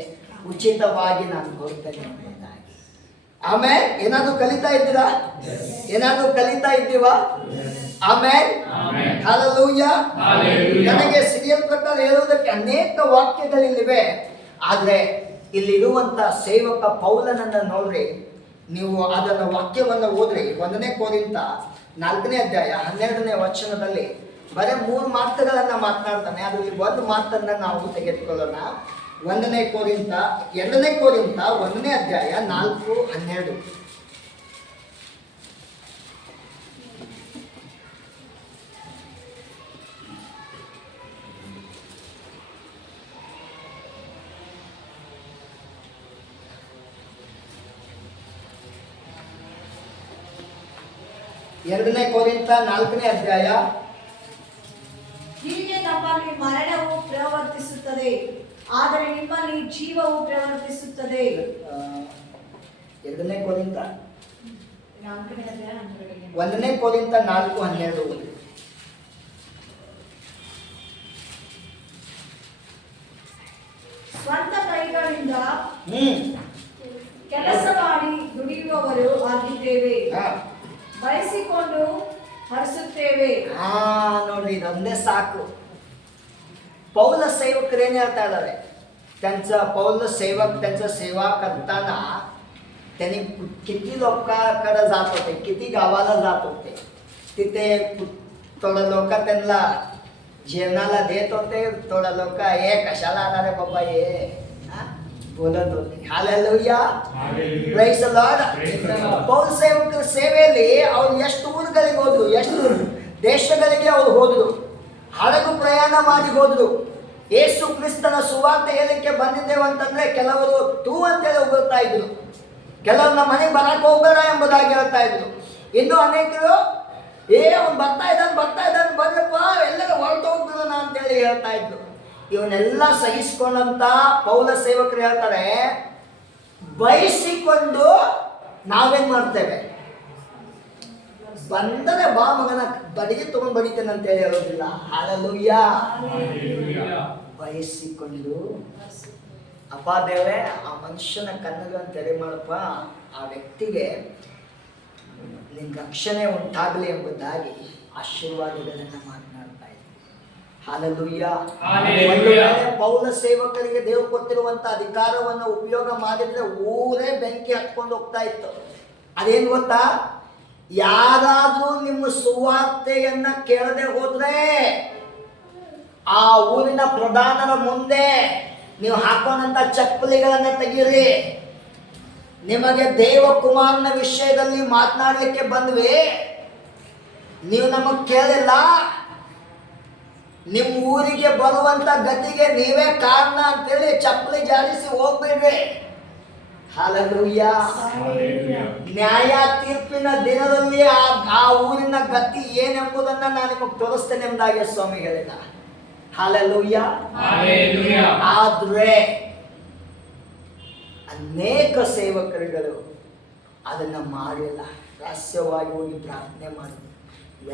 ಉಚಿತವಾಗಿ ನಾನು ಕೊಡ್ತೇನೆ. ಆಮೇಲೆ ಏನಾದ್ರು ಕಲಿತಾ ಇದ್ದೀರಾ? ಏನಾದ್ರು ಕಲಿತಾ ಇದ್ದೀವಾ? ಆಮೇಲೆ ಹಾಲೆಲೂಯಾ. ನನಗೆ ಸೀರಿಯಲ್ ಪ್ರಕಾರ ಹೇಳುವುದಕ್ಕೆ ಅನೇಕ ವಾಕ್ಯಗಳಿವೆ. ಆದ್ರೆ ಇಲ್ಲಿರುವಂತ ಸೇವಕ ಪೌಲನನ್ನ ನೋಡ್ರಿ, ನೀವು ಅದನ್ನ ವಾಕ್ಯವನ್ನ ಓದ್ರಿ. 1 ಕೊರಿಂಥ 4ನೇ ಅಧ್ಯಾಯ 12ನೇ ವಚನದಲ್ಲಿ ಬರೀ 3 ಮಾತುಗಳನ್ನ ಮಾತನಾಡ್ತಾನೆ. ಅದರಲ್ಲಿ ಒಂದು ಮಾತನ್ನ ನಾವು ತೆಗೆದುಕೊಳ್ಳೋಣ. 2 ಕೊರಿಂಥ 1ನೇ ಅಧ್ಯಾಯ 4-12. ಎರಡನೇ ಕೊರಿಂಥ 4ನೇ ಅಧ್ಯಾಯ. ಹೀಗೆ ನಮ್ಮಲ್ಲಿ ಮರಣವು ಪ್ರವರ್ತಿಸುತ್ತದೆ, ಆದರೆ ನಿಮ್ಮಲ್ಲಿ ಜೀವವು ಪ್ರವರ್ತಿಸುತ್ತದೆ. 2ನೇ ಕೊರಿಂಥ 1ನೇ ಕೊರಿಂಥ 4:12. ಸ್ವಂತ ಕೈಗಳಿಂದ ಕೆಲಸ ಮಾಡಿ ದುಡಿಯುವವರು ಆಗಿದ್ದೇವೆ, ಬಯಸಿಕೊಂಡು ಹರಿಸುತ್ತೇವೆ. ನೋಡ್ರಿ, ಇದೊಂದೇ ಸಾಕು. पौल सेवक ಹೇಳ್ತಾ ಇದ್ದಾರೆ, त्यांचा पौल सेवक त्यांचा सेवा करताना त्यांनी किती लोकांकडे जात होते, किती गावाला जात होते. तिथे थोडं लोक त्यांना जेवणाला देत होते, थोडं लोक हे कशाला आला रे बाबा हे बोलत होते. Hallelujah, praise the Lord. Paul ಸೇವಕರ ಸೇವೆಯಲ್ಲಿ ಅವ್ರು ಎಷ್ಟು ಊರುಗಳಿಗೆ ಹೋದ್ರು, ಎಷ್ಟು ದೇಶಗಳಿಗೆ ಅವ್ರು ಹೋದ್ರು, ಹಡಗು ಪ್ರಯಾಣ ಮಾಡಿ ಹೋದ್ರು. ಯೇಸು ಕ್ರಿಸ್ತನ ಸುವಾರ್ತೆ ಹೇಳಕ್ಕೆ ಬಂದಿದ್ದೇವೆ ಅಂತಂದ್ರೆ ಕೆಲವರು ತೂ ಅಂತೇಳಿ ಹೋಗ್ತಾ ಇದ್ರು, ಕೆಲವರು ನಮ್ಮ ಮನೆಗೆ ಬರಕ್ಕೆ ಹೋಗ್ಬೇಡ ಎಂಬುದಾಗಿ ಹೇಳ್ತಾ ಇದ್ರು. ಇನ್ನು ಅನೇಕರು ಅವ್ನು ಬರ್ತಾ ಇದ್ದಾನೆ ಬಂದಪ್ಪ ಎಲ್ಲರೂ ಹೊರಟು ಹೋಗ್ಬಿಡೋಣ ಅಂತೇಳಿ ಹೇಳ್ತಾ ಇದ್ರು. ಇವನ್ನೆಲ್ಲ ಸಹಿಸಿಕೊಂಡಂತ ಪೌಲ ಸೇವಕರು ಹೇಳ್ತಾರೆ, ಬಯಸಿಕೊಂಡು ನಾವೇನ್ ಮಾಡ್ತೇವೆ, ಬಂದರೆ ಬಾ ಮಗನ ಬಡಿಗೆ ತಗೊಂಡ್ ಬಡಿತೇನೆ ಅಂತ ಹೇಳಿ ಹೇಳೋದಿಲ್ಲ. ಹಾಲೆಲೂಯಾ. ಬಯಸಿಕೊಂಡು, ಅಪ್ಪ ದೇವರೇ ಆ ಮನುಷ್ಯನ ಕಣ್ಣುಗಳನ್ನು ತೆರೆ ಮಾಡಪ್ಪ, ಆ ವ್ಯಕ್ತಿಗೆ ನಿನ್ನ ರಕ್ಷಣೆ ಉಂಟಾಗಲಿ ಎಂಬುದಾಗಿ ಆಶೀರ್ವಾದಗಳನ್ನು ಮಾತನಾಡ್ತಾ ಇದ್ದೀನಿ. ಹಲ್ಲೆಲೂಯಾ. ಹಲ್ಲೆಲೂಯಾ. ಒಂದು ವೇಳೆ ಪೌಲ ಸೇವಕರಿಗೆ ದೇವರು ಕೊಟ್ಟಿರುವಂತ ಅಧಿಕಾರವನ್ನು ಉಪಯೋಗ ಮಾಡಿದ್ರೆ ಊರೇ ಬೆಂಕಿ ಹತ್ಕೊಂಡು ಹೋಗ್ತಾ ಇತ್ತು. ಅದೇನು ಗೊತ್ತಾ? ಯಾರಾದ್ರೂ ನಿಮ್ಮ ಸುವಾರ್ತೆಯನ್ನ ಕೇಳದೆ ಹೋದ್ರೆ ಆ ಊರಿನ ಪ್ರಧಾನರ ಮುಂದೆ ನೀವು ಹಾಕೊಂಡಂತ ಚಪ್ಪಲಿಗಳನ್ನ ತೆಗೀರಿ. ನಿಮಗೆ ದೇವಕುಮಾರನ ವಿಷಯದಲ್ಲಿ ಮಾತನಾಡಲಿಕ್ಕೆ ಬಂದ್ವಿ, ನೀವು ನಮಗ್ ಕೇಳಿಲ್ಲ, ನಿಮ್ಮ ಊರಿಗೆ ಬರುವಂತ ಗತಿಗೆ ನೀವೇ ಕಾರಣ ಅಂತೇಳಿ ಚಪ್ಪಲಿ ಜಾರಿಸಿ ಹೋಗ್ಬೇಡ್ರಿ. ಹಲ್ಲೆಲೂಯಾ. ನ್ಯಾಯ ತೀರ್ಪಿನ ದಿನದಲ್ಲಿ ಆ ಊರಿನ ಗತಿ ಏನೆಂಬುದನ್ನ ನಾನು ನಿಮಗೆ ತೋರಿಸ್ತೇನೆ ಎಂಬುದಾಗಿ ಸ್ವಾಮಿ ಹೇಳಿದ. ಹಲ್ಲೆಲೂಯಾ. ಆದ್ರೆ ಅನೇಕ ಸೇವಕರುಗಳು ಅದನ್ನ ಮಾಡಲಿಲ್ಲ. ರಹಸ್ಯವಾಗಿ ಹೋಗಿ ಪ್ರಾರ್ಥನೆ ಮಾಡಿದ್ರು.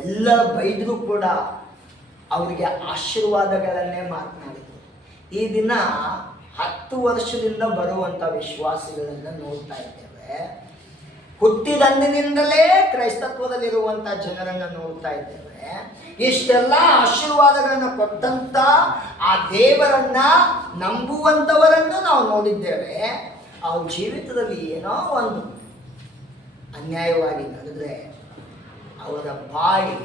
ಎಲ್ಲರ ಬೈದ್ರು ಕೂಡ ಅವರಿಗೆ ಆಶೀರ್ವಾದಗಳನ್ನೇ ಮಾತನಾಡಿದ್ರು. ಈ ದಿನ 10 ವರ್ಷದಿಂದ ಬರುವಂತ ವಿಶ್ವಾಸಿಗಳನ್ನ ನೋಡ್ತಾ ಇದ್ದೇವೆ. ಹುಟ್ಟಿದಂದಿನಿಂದಲೇ ಕ್ರೈಸ್ತತ್ವದಲ್ಲಿರುವಂತ ಜನರನ್ನ ನೋಡ್ತಾ ಇದ್ದೇವೆ. ಇಷ್ಟೆಲ್ಲ ಆಶೀರ್ವಾದಗಳನ್ನ ಕೊಟ್ಟಂತ ಆ ದೇವರನ್ನ ನಂಬುವಂತವರನ್ನು ನಾವು ನೋಡಿದ್ದೇವೆ. ಅವ್ರ ಜೀವಿತದಲ್ಲಿ ಏನೋ ಒಂದು ಅನ್ಯಾಯವಾಗಿ ನಡೆದ್ರೆ ಅವರ ಬಾಯಿ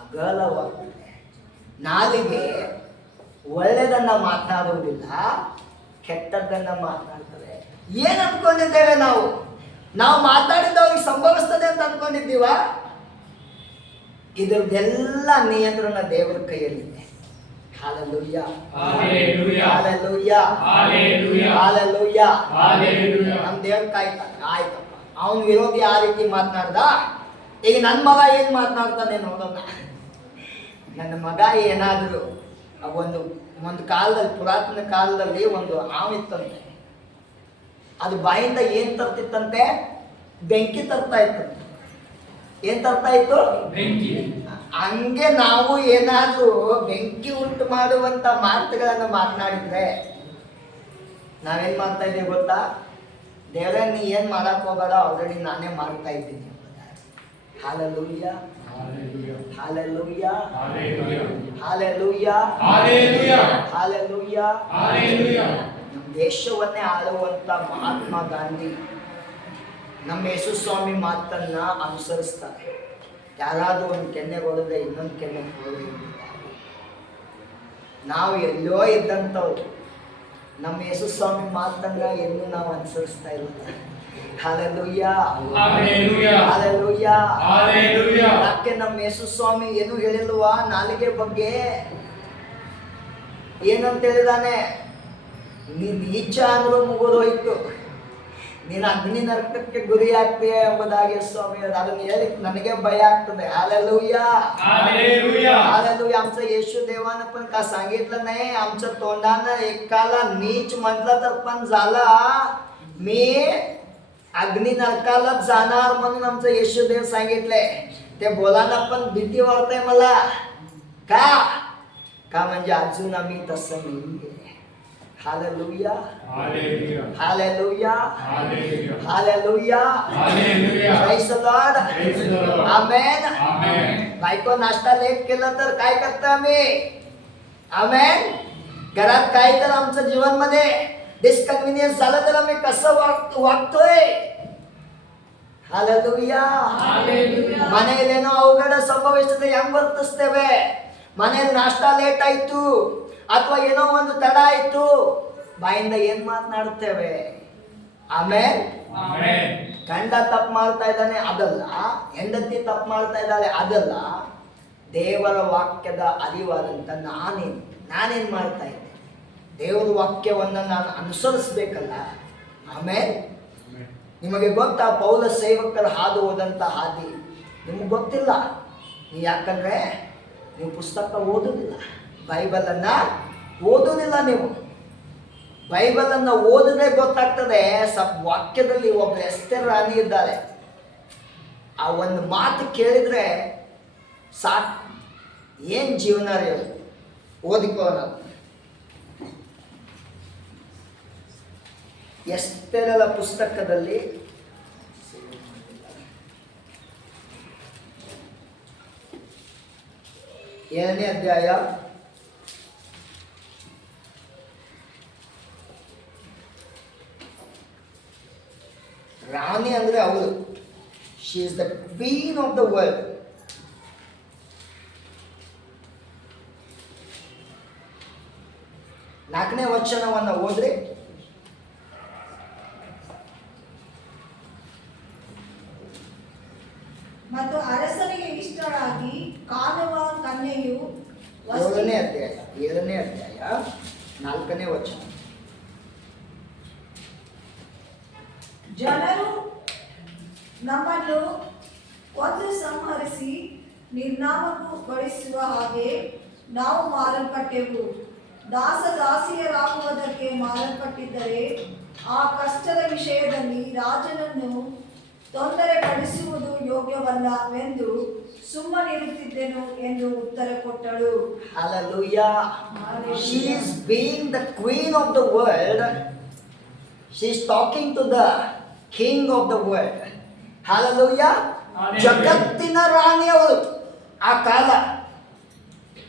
ಅಗಲವಾಗುತ್ತದೆ. ನಾಲಿಗೆ ಒಳ್ಳೆಯದನ್ನ ಮಾತನಾಡುವುದಿಲ್ಲ, ಕೆಟ್ಟದ್ದನ್ನ ಮಾತನಾಡ್ತದೆ. ಏನ್ ಅನ್ಕೊಂಡಿದ್ದೇವೆ ನಾವು? ಮಾತಾಡಿದ ಅವ್ರಿಗೆ ಸಂಭವಿಸ್ತದೆ ಅಂತ ಅನ್ಕೊಂಡಿದ್ದೀವ? ಇದರದೆಲ್ಲ ನಿಯಂತ್ರಣ ದೇವರ ಕೈಯಲ್ಲಿದೆ. ಹಲ್ಲೆಲೂಯಾ. ಹಲ್ಲೆಲೂಯಾ. ಹಲ್ಲೆಲೂಯಾ. ನಮ್ಮ ದೇವ್ರ ಕಾಯ್ತಾನೆ. ಆಯ್ತಪ್ಪ, ಅವನ ವಿರೋಧಿ ಆ ರೀತಿ ಮಾತನಾಡ್ದ, ಈಗ ನನ್ನ ಮಗ ಏನ್ ಮಾತನಾಡ್ತಾನೆ ನೋಡೋಣ. ನನ್ನ ಮಗ ಏನಾದ್ರು ಒಂದು ಕಾಲದಲ್ಲಿ, ಪುರಾತನ ಕಾಲದಲ್ಲಿ ಒಂದು ಹಾವಿತ್ತಂತೆ. ಅದು ಬಾಯಿಂದ ಏನ್ ತರ್ತಿತ್ತಂತೆ? ಬೆಂಕಿ ತರ್ತಾ ಇತ್ತಂತೆ. ಏನ್ ತರ್ತಾ ಇತ್ತು? ಬೆಂಕಿ. ಹಂಗೆ ನಾವು ಏನಾದ್ರೂ ಬೆಂಕಿ ಉಂಟು ಮಾಡುವಂತ ಮಾತುಗಳನ್ನು ಮಾತನಾಡಿದ್ರೆ ನಾವೇನ್ ಮಾಡ್ತಾ ಇದ್ದೀವಿ ಗೊತ್ತಾ? ದೇವರೇ, ನೀ ಏನ್ ಮಾಡಕ್ ಹೋಗಬೇಡ, ಆಲ್ರೆಡಿ ನಾನೇ ಮಾಡ್ತಾ ಇದ್ದೀನಿ. ಹಲ್ಲೆಲೂಯಾ. ಹಲ್ಲೆಲೂಯಾ. ಹಲ್ಲೆಲೂಯಾ. ಹಲ್ಲೆಲೂಯಾ. ನಮ್ಮ ದೇಶವನ್ನೇ ಆಳುವಂತ ಮಹಾತ್ಮ ಗಾಂಧಿ ನಮ್ಮ ಯೇಸು ಸ್ವಾಮಿ ಮಾತನ್ನ ಅನುಸರಿಸ್ತಾರೆ. ಯಾರಾದ್ರೂ ಒಂದು ಕೆನ್ನೆ ಹೊಡೆದ್ರೆ ಇನ್ನೊಂದು ಕೆನ್ನೆ ಹೊಡೆದು. ನಾವು ಎಲ್ಲೋ ಇದ್ದಂಥವ್ರು ನಮ್ಮ ಯೇಸು ಸ್ವಾಮಿ ಮಾತನ್ನ ಎಲ್ಲೂ ನಾವು ಅನುಸರಿಸ್ತಾ ಇಲ್ಲ. ಹಲ್ಲೆಲೂಯಾ. ಹಲ್ಲೆಲೂಯಾ. ಯಾಕೆ ನಮ್ಮ ಯೇಸು ಸ್ವಾಮಿ ಏನು ಹೇಳಿಲ್ವಾ ನಾಲಿಗೆ ಬಗ್ಗೆ? ಏನಂತ ಹೇಳಿದಾನೆ? ನೀನ್ ನೀಚ ಅಂದ್ರೂ ಮುಗಿದೋಯ್ತು, ನೀನು ಅಗ್ನಿ ನರಕಕ್ಕೆ ಗುರಿ ಆಗ್ತೀಯ ಎಂಬುದಾಗಿ ಸ್ವಾಮಿ ಅದನ್ನು ಹೇಳಿ ನನಗೆ ಭಯ ಆಗ್ತದೆ. हालेलुया. हालेलुया. आमचं येशू देवानं पण का सांगितलं नाही, आमच्या तोंडानं एकाला नीच म्हटलं तर पण झाला, मी अग्नी नरकालाच जाणार म्हणून आमचं येशू देव सांगितलंय. ते बोलायला पण भीती वाटते मला. का म्हणजे अजून आम्ही तसं नाहीये. Hallelujah. Hallelujah. Hallelujah. Hallelujah. Hallelujah. Hallelujah. Praise the Lord. Praise the Lord. Amen. Amen. बायको नाश्ता लेट केला तर काय करतो आम्ही? आमेन. घरात काय तर आमच्या जीवनमध्ये डिस्कन्व्हिनियन्स झालं तर आम्ही कसं वागतोय? हालेलुया. हालेलुया. ಮನೆಯಲ್ಲೇನೋ ಅವಘಡ ಸಂಭವಿಸಿದ್ರೆ ಹೆಂಗ್ ವರ್ತಿಸ್ತೇವೆ? ಮನೆಯಲ್ಲಿ ನಾಷ್ಟಾ ಲೇಟ್ ಆಯ್ತು ಅಥವಾ ಏನೋ ಒಂದು ತಡ ಆಯ್ತು, ಬಾಯಿಂದ ಏನ್ ಮಾತನಾಡುತ್ತೇವೆ? ಆಮೇಲೆ ಆಮೆನ್. ಗಂಡ ತಪ್ಪು ಮಾಡ್ತಾ ಇದ್ದಾನೆ ಅದಲ್ಲ, ಹೆಂಡತಿ ತಪ್ಪು ಮಾಡ್ತಾ ಇದ್ದಾಳೆ ಅದಲ್ಲ, ದೇವರ ವಾಕ್ಯದ ಅರಿವಾದಂತ ನಾನೇನ್ ಮಾಡ್ತಾ ಇದ್ದೆ? ದೇವರ ವಾಕ್ಯವನ್ನ ನಾನು ಅನುಸರಿಸ್ಬೇಕಲ್ಲ. ಆಮೇಲೆ ನಿಮಗೆ ಗೊತ್ತಾ ಪೌಲ ಸೇವಕರು ಹಾದು ಹೋದಂತ ಹಾದಿ ನಿಮ್ಗೆ ಗೊತ್ತಿಲ್ಲ. ಯಾಕಂದ್ರೆ ನೀವು ಪುಸ್ತಕ ಓದುದಿಲ್ಲ, ಬೈಬಲನ್ನ ಓದುವುದಿಲ್ಲ. ನೀವು ಬೈಬಲನ್ನು ಓದಿದ್ರೆ ಗೊತ್ತಾಗ್ತದೆ. ವಾಕ್ಯದಲ್ಲಿ ಒಬ್ಬ ಎಸ್ತೇರ್ ರಾಣಿ ಇದ್ದಾರೆ, ಆ ಒಂದು ಮಾತು ಕೇಳಿದ್ರೆ ಸಾಕು, ಏನ್ ಜೀವನ ರೀ ಅದು. ಓದಿಕೊಳ್ಳೋಣ. ಎಸ್ತೇರಳ ಪುಸ್ತಕದಲ್ಲಿ 7ನೇ ಅಧ್ಯಾಯ ರಾಣಿ ಅಂದ್ರೆ ಅವಳು. She is the queen of the world. ನಾಲ್ಕನೇ ವಚನವನ್ನು ಓದ್ರಿ. ಮತ್ತು ಅರಸನಿಗೆ ಇಷ್ಟರಾಗಿ ಕಾಣುವ ಕನ್ಯೆಯು 7ನೇ ಅಧ್ಯಾಯ 4ನೇ ವಚನ. ಜನರು ನಮ್ಮನ್ನು ಕೊಂದು ಸಂಹರಿಸಿ ನಿರ್ನಾಮಗೊಳಿಸುವ ಹಾಗೆ ನಾವು ಮಾರಲ್ಪಟ್ಟೆವು. ದಾಸಿಯರಾಗುವುದಕ್ಕೆ ಮಾರಲ್ಪಟ್ಟಿದ್ದರೆ ಆ ಕಷ್ಟದ ವಿಷಯದಲ್ಲಿ ರಾಜನನ್ನು ತೊಂದರೆಪಡಿಸುವುದು ಯೋಗ್ಯವಲ್ಲವೆಂದು ಸುಮ್ಮನಿರುತ್ತಿದ್ದೆನು ಎಂದು ಉತ್ತರ ಕೊಟ್ಟಳು. Hallelujah. She is being the queen of the world. She is talking to the king of the world. Hallelujah. ಜಗತ್ತಿನ ರಾಣಿ ಅವಳು. ಆ ಕಾಲ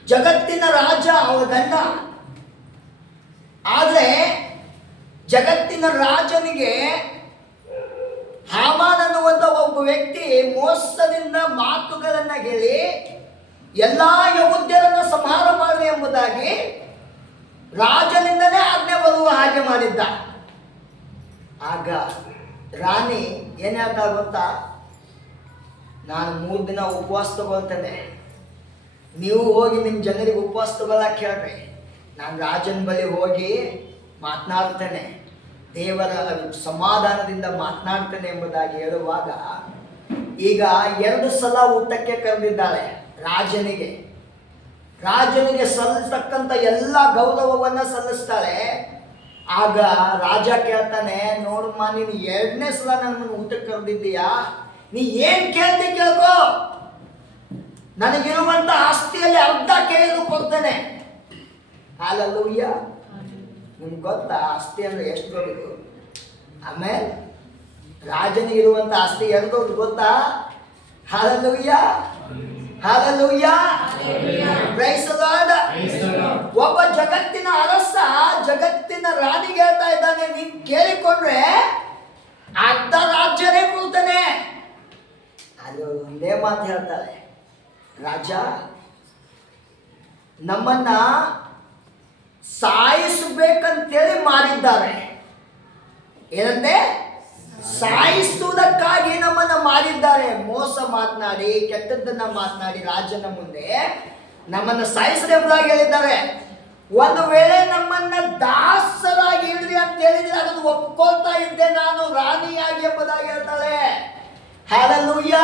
ಜಗತ್ತಿನ ರಾಜ ಅವಳ ಗಂಡ. ಆದರೆ ಜಗತ್ತಿನ ರಾಜನಿಗೆ ಹಾಮಾನ್ ಅನ್ನುವಂಥ ಒಬ್ಬ ವ್ಯಕ್ತಿ ಮೋಸದಿಂದ ಮಾತುಗಳನ್ನು ಹೇಳಿ ಎಲ್ಲ ಯಹೂದ್ಯರನ್ನು ಸಂಹಾರ ಮಾಡಿ ಎಂಬುದಾಗಿ ರಾಜನಿಂದಲೇ ಆಜ್ಞೆ ಬರುವ ಹಾಗೆ ಮಾಡಿದ್ದ. ಆಗ ರಾಣಿ ಏನ್ ಹೇಳ್ತಾ ಗೊತ್ತಾ, ನಾನು 3 ದಿನ ಉಪವಾಸ ತಗೊಳ್ತೇನೆ, ನೀವು ಹೋಗಿ ನಿಮ್ಮ ಜನರಿಗೆ ಉಪವಾಸ ತಗೊಳ್ಳಕ್ಕೆ ಹೇಳ್ರಿ, ನಾನು ರಾಜನ ಬಳಿ ಹೋಗಿ ಮಾತನಾಡ್ತೇನೆ, ದೇವರ ಸಮಾಧಾನದಿಂದ ಮಾತನಾಡ್ತೇನೆ ಎಂಬುದಾಗಿ ಹೇಳುವಾಗ ಈಗ 2 ಸಲ ಊಟಕ್ಕೆ ಕರೆದಿದ್ದಾಳೆ ರಾಜನಿಗೆ. ರಾಜನಿಗೆ ಸಲ್ಲಿಸ್ತಕ್ಕಂಥ ಎಲ್ಲ ಗೌರವವನ್ನು ಸಲ್ಲಿಸ್ತಾಳೆ. ಆಗ ರಾಜ ಕೇಳ್ತಾನೆ, ನೋಡಮ್ಮ ನೀನು 2ನೇ ಸಲ ನನ್ನನ್ನು ಊಟಕ್ಕೆ ಕರೆದಿದ್ದೀಯಾ, ನೀ ಏನು ಕೇಳ್ತಿ ಕೇಳ್ಕೋ, ನನಗಿರುವಂಥ ಆಸ್ತಿಯಲ್ಲಿ ಅರ್ಧ ಕೇಳಿದ್ರು ಕೊಡ್ತೇನೆ. ಹಾಲೆಲೂಯ. ನಿಮ್ಗೆ ಗೊತ್ತಾ ಆಸ್ತಿ ಅಂದ್ರೆ ಎಷ್ಟು ದೊಡ್ಡದು? ಆಮೇಲೆ ರಾಜನಿಗಿರುವಂಥ ಆಸ್ತಿ ಎರಡು ದೊಡ್ಡದು ಗೊತ್ತಾ? Hallelujah, hallelujah, praise the Lord. ಒಬ್ಬ ಜಗತ್ತಿನ ಅರಸ ಜಗತ್ತಿನ ರಾಣಿಗೆ ಹೇಳ್ತಾ ಇದ್ದಾನೆ, ನೀನ್ ಕೇಳಿಕೊಂಡ್ರೆ ಅರ್ಧ ರಾಜ್ಯನೇ ಕೊಡ್ತಾನೆ. ಅದು ಒಂದೇ ಮಾತು ಹೇಳ್ತಾಳೆ, ರಾಜ ನಮ್ಮನ್ನ ಸಾಯಿಸಬೇಕಂತೇಳಿ ಮಾರಿದ್ದಾರೆ. ಏನಂತೆ? ಸಾಯಿಸುವುದಕ್ಕಾಗಿ ನಮ್ಮನ್ನ ಮಾರಿದ್ದಾರೆ. ಮೋಸ ಮಾತನಾಡಿ, ಕೆಟ್ಟದ್ದನ್ನ ಮಾತನಾಡಿ ರಾಜನ ಮುಂದೆ ನಮ್ಮನ್ನ ಸಾಯಿಸದೆ ಎಂಬುದಾಗಿ ಹೇಳಿದ್ದಾರೆ. ಒಂದು ವೇಳೆ ನಮ್ಮನ್ನ ದಾಸರಾಗಿ ಹಿಡಿದ್ರಿ ಅಂತ ಹೇಳಿದ್ರೆ ಅದನ್ನು ಒಪ್ಕೊಳ್ತಾ ಇದ್ದೆ ನಾನು ರಾಣಿಯಾಗಿ ಎಂಬುದಾಗಿ ಹೇಳ್ತಾಳೆ. ಹಲ್ಲೆಲೂಯ.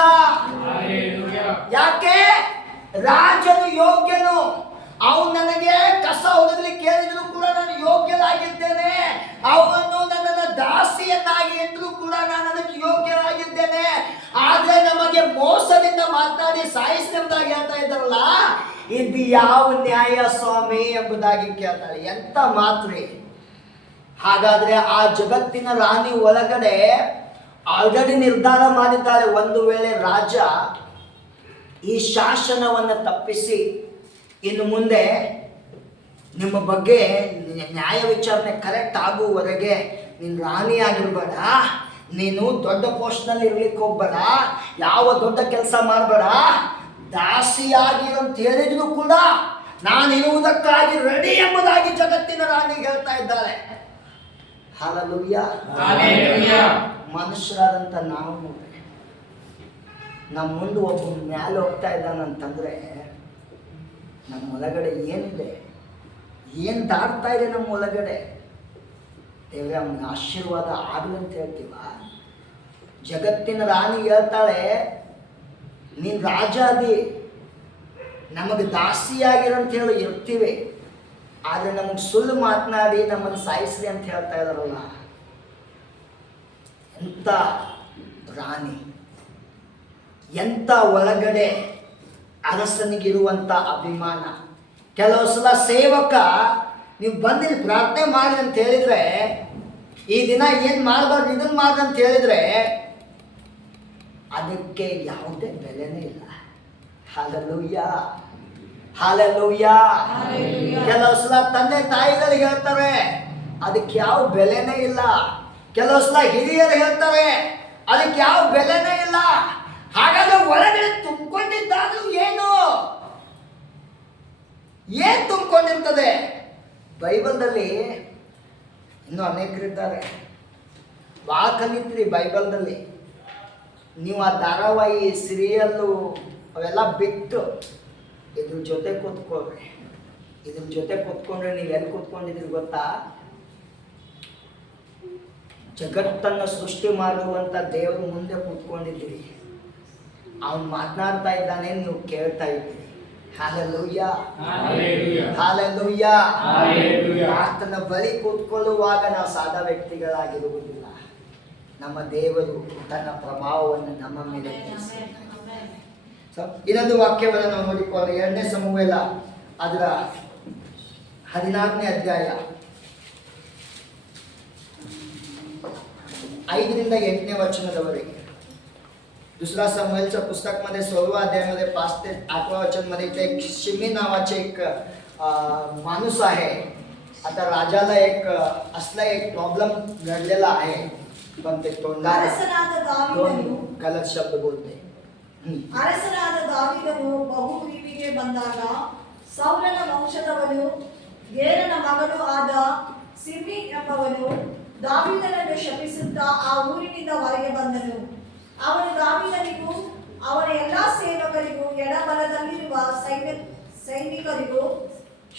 ಯಾಕೆ? ರಾಜನು ಯೋಗ್ಯನು. ಅವನು ನನಗೆ ಕಸ ಹೊಡೆದಲಿಕ್ಕೆ ಕೇಳಿದ್ರು ಕೂಡ ನಾನು ಯೋಗ್ಯನಾಗಿದ್ದೇನೆ. ಅವನು ನನ್ನನ್ನು ದಾಸಿಯನ್ನಾಗಿ ಇಟ್ಟರು ಕೂಡ ನಾನು ಅದಕ್ಕೆ ಯೋಗ್ಯನಾಗಿದ್ದೇನೆ. ಆದ್ರೆ ನಮಗೆ ಮೋಸದಿಂದ ಮಾತನಾಡಿ ಸಾಯಿಸಿದಂತಾಗಿ ಹೇಳ್ತಾ ಇದ್ದಾರಲ್ಲ, ಇದು ಯಾವ ನ್ಯಾಯ ಸ್ವಾಮಿ ಎಂಬುದಾಗಿ ಕೇಳ್ತಾಳೆ. ಎಂತ ಮಾತ್ರಿ. ಹಾಗಾದ್ರೆ ಆ ಜಗತ್ತಿನ ರಾಣಿ ಒಳಗಡೆ ಆಲ್ರೆಡಿ ನಿರ್ಧಾರ ಮಾಡಿದ್ದಾಳೆ, ಒಂದು ವೇಳೆ ರಾಜ ಈ ಶಾಸನವನ್ನು ತಪ್ಪಿಸಿ ಇನ್ನು ಮುಂದೆ ನಿಮ್ಮ ಬಗ್ಗೆ ನ್ಯಾಯ ವಿಚಾರಣೆ ಕರೆಕ್ಟ್ ಆಗುವವರೆಗೆ ನೀನು ರಾಣಿಯಾಗಿರ್ಬೇಡ, ನೀನು ದೊಡ್ಡ ಪೋಸ್ಟ್ನಲ್ಲಿ ಇರ್ಲಿಕ್ಕೆ ಹೋಗ್ಬೇಡ, ಯಾವ ದೊಡ್ಡ ಕೆಲಸ ಮಾಡಬೇಡ, ದಾಸಿಯಾಗಿ ಅಂತ ಹೇಳಿದ್ರು ಕೂಡ ನಾನು ಇರುವುದಕ್ಕಾಗಿ ರೆಡಿ ಎಂಬುದಾಗಿ ಜಗತ್ತಿನ ರಾಣಿಗೆ ಹೇಳ್ತಾ ಇದ್ದಾಳೆ. ಹಲ್ಲೆಲೂಯ. ಮನುಷ್ಯರಾದಂಥ ನಾವು ನಮ್ಮ ಮುಂದೆ ಒಬ್ಬ ಮ್ಯಾಲೆ ಹೋಗ್ತಾ ಇದ್ದಾನಂತಂದ್ರೆ ನಮ್ಮ ಒಳಗಡೆ ಏನಿದೆ, ಏನು ದಾಟ್ತಾ ಇದೆ ನಮ್ಮ ಒಳಗಡೆ? ದೇವರೇ ಅವನಿಗೆ ಆಶೀರ್ವಾದ ಆಗಲಿ ಅಂತ ಹೇಳ್ತೀವ? ಜಗತ್ತಿನ ರಾಣಿ ಹೇಳ್ತಾಳೆ, ನೀನು ರಾಜಾದಿ, ನಮಗೆ ದಾಸಿಯಾಗಿರೋ ಅಂತ ಹೇಳಿ ಇರ್ತೀವಿ, ಆದರೆ ನಮಗೆ ಸುಳ್ಳು ಮಾತನಾಡಿ ನಮ್ಮನ್ನು ಸಾಯಿಸ್ರಿ ಅಂತ ಹೇಳ್ತಾ ಇದಾರಲ್ಲ, ಎಂಥ ರಾಣಿ, ಎಂಥ ಒಳಗಡೆ ಅರಸನಿಗಿರುವಂಥ ಅಭಿಮಾನ. ಕೆಲವು ಸಲ ಸೇವಕ ನೀವು ಬಂದಿಲ್ಲಿ ಪ್ರಾರ್ಥನೆ ಮಾಡಿ ಅಂತ ಹೇಳಿದರೆ, ಈ ದಿನ ಏನು ಮಾಡಬಾರ್ದು ಇದನ್ನು ಮಾಡಿ ಅಂತ ಹೇಳಿದರೆ ಅದಕ್ಕೆ ಯಾವುದೇ ಬೆಲೆನೇ ಇಲ್ಲ. ಹಲ್ಲೆಲೂಯ. ಹಾಲೆಲೂಯ. ಕೆಲವು ಸಲ ತಂದೆ ತಾಯಿಗಳು ಹೇಳ್ತಾರೆ ಅದಕ್ಕೆ ಯಾವ ಬೆಲೆನೇ ಇಲ್ಲ. ಕೆಲವು ಸಲ ಹಿರಿಯರು ಹೇಳ್ತಾರೆ ಅದಕ್ಕೆ ಯಾವ ಬೆಲೆನೇ ಇಲ್ಲ. ಹಾಗಾದ್ರೆ ಒಳಗಡೆ ತುಂಬಿಕೊಂಡಿದ್ದಾದ್ರೂ ಏನು ತುಂಬಿಕೊಂಡಿರ್ತದೆ? ಬೈಬಲ್ದಲ್ಲಿ ಇನ್ನೂ ಅನೇಕರಿದ್ದಾರೆ. ಭಾಳ ಕಲಿತ್ರಿ ಬೈಬಲ್ದಲ್ಲಿ. ನೀವು ಆ ಧಾರಾವಾಹಿ ಸೀರಿಯಲ್ಲು ಅವೆಲ್ಲ ಬಿಟ್ಟು ಇದ್ರ ಜೊತೆ ಕೂತ್ಕೊಳ್ರಿ. ಇದ್ರ ಜೊತೆ ಕೂತ್ಕೊಂಡ್ರೆ ನೀವು ಎಲ್ಲಿ ಕೂತ್ಕೊಂಡಿದ್ದೀರಿ ಗೊತ್ತಾ? ಜಗತ್ತನ್ನು ಸೃಷ್ಟಿ ಮಾಡುವಂಥ ದೇವರು ಮುಂದೆ ಕೂತ್ಕೊಂಡಿದ್ದೀರಿ. ಅವನು ಮಾತನಾಡ್ತಾ ಇದ್ದಾನೆ, ನೀವು ಕೇಳ್ತಾ ಇದ್ದೀರಿ. Hallelujah, hallelujah. ಆತನ ಬಳಿ ಕೂತ್ಕೊಳ್ಳುವಾಗ ನಾವು ಸಾದಾ ವ್ಯಕ್ತಿಗಳಾಗಿರುವುದಿಲ್ಲ. ನಮ್ಮ ದೇವರು ತನ್ನ ಪ್ರಭಾವವನ್ನು ನಮ್ಮ ಮೇಲೆ ಬೀರಿಸಿದ್ದಾನೆ. ಇನ್ನೊಂದು ವಾಕ್ಯವನ್ನು ನಾವು ನೋಡಿಕೊಳ್ಳೋಣ. 2ನೇ ಸಮುವೇಲ ಅದರ 14ನೇ ಅಧ್ಯಾಯ 5 ರಿಂದ 8ನೇ वचनादवरेगे. दुसरा समूएलच्या पुस्तकमध्ये 16व्या अध्यायामध्ये 5 ते 8व्या वचनमध्ये एक शिमी नावाचे एक माणूस आहे. आता राजाला एक असला एक प्रॉब्लेम घडलेला आहे, पण ते तोंडाने ಅರಸನಾದ दोन ದಾವೀದನು गलत शब्द बोलते. ಅರಸನಾದ ದಾವೀದನು ಬಹುರೀವಿಗೆ ಬಂದಾಗ ಸೌಲನ ವಂಶದವನು ಗೇರನ ಮಗನೂ ಆದ ಸಿಮ್ಮಿ ಎಂಬವನು ದಾವೀದನನ್ನು ಶಪಿಸುತ್ತಾ ಆ ಊರಿನಿಂದ ಹೊರಗೆ ಬಂದನು. ಅವನು ದಾವೀದನಿಗೂ ಅವನ ಎಲ್ಲಾ ಸೇವಕರಿಗೂ ಎಡಬಲದಲ್ಲಿರುವ ಸೈನಿಕರಿಗೂ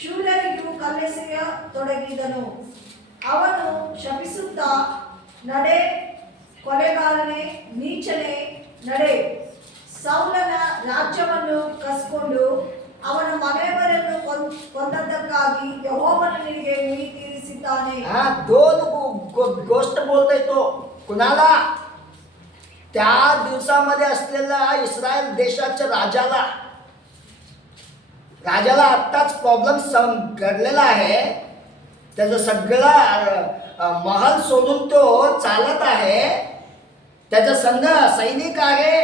ಶೂರರಿಗೂ ಕಲ್ಲೆಸೆಯತೊಡಗಿದನು. ಅವನು ಶಪಿಸುತ್ತಾ, ನಡೆ ಕೊಲೆಗಾರನೇ, ನೀಚನೇ, ನಡೆ, ಸೌಲನ ರಾಜ್ಯವನ್ನು ಕಸ್ಕೊಂಡು ಅವನ ಮನೆಯವರನ್ನು ಕೊಂದದ್ದಕ್ಕಾಗಿ ಯೆಹೋವನು ನಿನಗೆ ಮುಯಿ ತೀರಿಸಿದ್ದಾನೆ. दोन गोष्ट बोलतोय तो. कुणाला? त्या दिवसामध्ये असलेल्या इस्रायल देशाच्या राजाला आत्ताच प्रॉब्लेम घडलेला आहे. त्याचं सगळं महल सोडून तो चालत आहे. त्याचा संघ सैनिक आहे,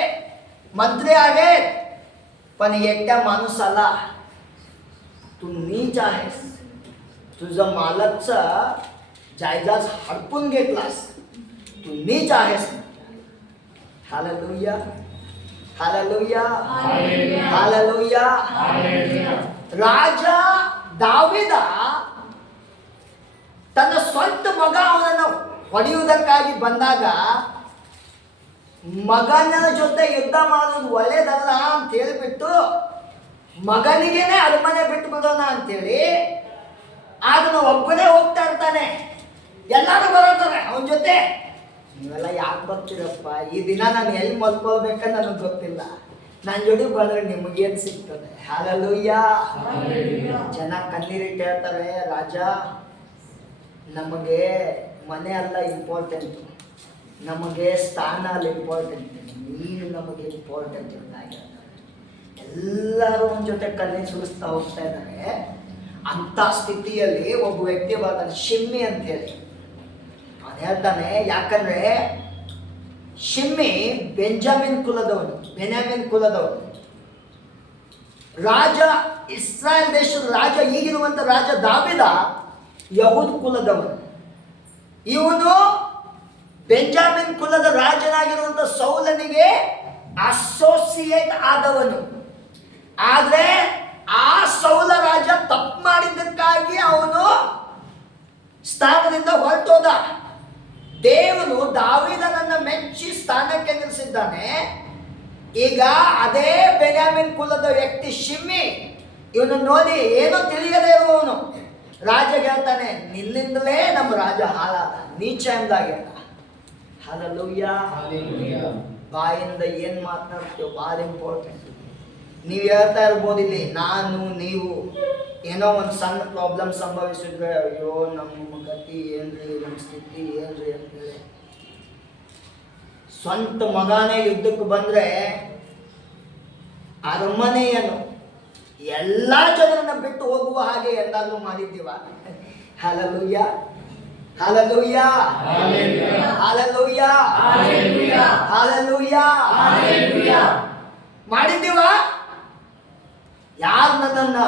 मंत्री आहेत, पण एकट्या माणसाला तू नीच आहेस, तुझं मालकचा जायदाद हडपून घेतलास, तू नीच आहेस. Hallelujah, hallelujah, hallelujah. ರಾಜ ದಾವೀದ ತನ್ನ ಸ್ವಂತ ಮಗ ಅವನನ್ನು ಹೊಡೆಯುವುದಕ್ಕಾಗಿ ಬಂದಾಗ ಮಗನ ಜೊತೆ ಯುದ್ಧ ಮಾಡೋದು ಒಳ್ಳೇದಲ್ಲ ಅಂತ ಹೇಳಿಬಿಟ್ಟು ಮಗನಿಗೇನೆ ಅರಮನೆ ಬಿಟ್ಟು ಬಿಡೋಣ ಅಂತೇಳಿ ಅದನ್ನು ಒಬ್ಬನೇ ಹೋಗ್ತಾ ಇರ್ತಾನೆ. ಎಲ್ಲರೂ ಬರೋತಾರೆ ಅವನ ಜೊತೆ. ನೀವೆಲ್ಲ ಯಾಕೆ ಬರ್ತೀರಪ್ಪ? ಈ ದಿನ ನಾನು ಎಲ್ಲಿ ಮಲ್ಕೊಳ್ಬೇಕಂತ ನನಗೆ ಗೊತ್ತಿಲ್ಲ. ನನ್ನ ಜೋಡಿ ಬಂದ್ರೆ ನಿಮಗೇನು ಸಿಗ್ತದೆ? ಹಾಲೆಲೂಯ. ಜನ ಕಣ್ಣೀರಿಟ್ಟು ಹೇಳ್ತಾರೆ, ರಾಜ ನಮಗೆ ಮನೆ ಅಲ್ಲ ಇಂಪಾರ್ಟೆಂಟ್, ನಮಗೆ ಸ್ಥಾನ ಅಲ್ಲ ಇಂಪಾರ್ಟೆಂಟ್, ನೀನು ನಮಗೆ ಇಂಪಾರ್ಟೆಂಟ್ ಅಂತ ಹೇಳ್ತಾರೆ. ಎಲ್ಲರೂ ಒಂದು ಜೊತೆ ಕಣ್ಣೀರು ಸುರಿಸ್ತಾ ಹೋಗ್ತಾ ಇದ್ದಾರೆ. ಅಂಥ ಸ್ಥಿತಿಯಲ್ಲಿ ಒಬ್ಬ ವ್ಯಕ್ತಿ ಬರ್ತಾನೆ, ಶಿಮ್ಮಿ ಅಂತ ಹೇಳಿ. ಅವನು ಹೇಳ್ತಾನೆ, ಯಾಕಂದ್ರೆ ಶಿಮ್ಮಿ ಬೆನ್ಯಾಮಿನ್ ಕುಲದವನು. ರಾಜ, ಇಸ್ರಾಯೇಲ್ ದೇಶದ ರಾಜ, ಈಗಿರುವಂತ ರಾಜ ದಾವೀದ ಯಹೂದ್ ಕುಲದವನು. ಇವನು ಬೆಂಜಾಮಿನ್ ಕುಲದ ರಾಜನಾಗಿರುವಂತ ಸೌಲನಿಗೆ ಅಸೋಸಿಯೇಟ್ ಆದವನು. ಆದ್ರೆ ಆ ಸೌಲ ರಾಜ ತಪ್ಪು ಮಾಡಿದ್ದಕ್ಕಾಗಿ ಅವನು ಸ್ಥಾನದಿಂದ ಹೊರಟೋದ. ದೇವರು ದಾವೀದನನ್ನ ಮೆಚ್ಚಿ ಸ್ಥಾನಕ್ಕೆ ನಿಲ್ಲಿಸಿದ್ದಾನೆ. ಈಗ ಅದೇ ಬೆನ್ಯಾಮಿನ್ ಕುಲದ ವ್ಯಕ್ತಿ ಶಿಮ್ಮಿ ಇವನು ನೋಡಿ ಏನೋ ತಿಳಿಯದೇ ಇರುವವನು ರಾಜ ಹೇಳ್ತಾನೆ, ನಿನ್ನಿಂದಲೇ ನಮ್ಮ ರಾಜ ಹಾಳಾದ, ನೀಚ ಎಂದಾಗ್ಯಾದ. ಹಲ್ಲೆಲೂಯ. ಬಾಯಿಂದ ಏನ್ ಮಾತನಾಡ್ತೀವೋ ಭಾಳ ಇಂಪಾರ್ಟೆಂಟ್. ನೀವು ಹೇಳ್ತಾ ಇರ್ಬೋದು ಇಲ್ಲಿ, ನಾನು ನೀವು ಏನೋ ಒಂದು ಸಣ್ಣ ಪ್ರಾಬ್ಲಮ್ ಸಂಭವಿಸಿದ್ರೆ, ಅಯ್ಯೋ ನಮ್ಮ ಗತಿ ಏನ್ರಿ, ನಮ್ಮ ಸ್ಥಿತಿ ಏನ್ರಿ ಅಂತೇಳಿ. ಸ್ವಂತ ಮಗನೇ ಯುದ್ಧಕ್ಕೆ ಬಂದ್ರೆ ಅರಮನೆಯನ್ನು ಎಲ್ಲ ಜನರನ್ನ ಬಿಟ್ಟು ಹೋಗುವ ಹಾಗೆ ಎಲ್ಲಾದ್ರೂ ಮಾಡಿದ್ದೀವ? Hallelujah, hallelujah, hallelujah, hallelujah. ಮಾಡಿದ್ದೀವ? ಯಾರು ನನ್ನ ಅವನನ್ನ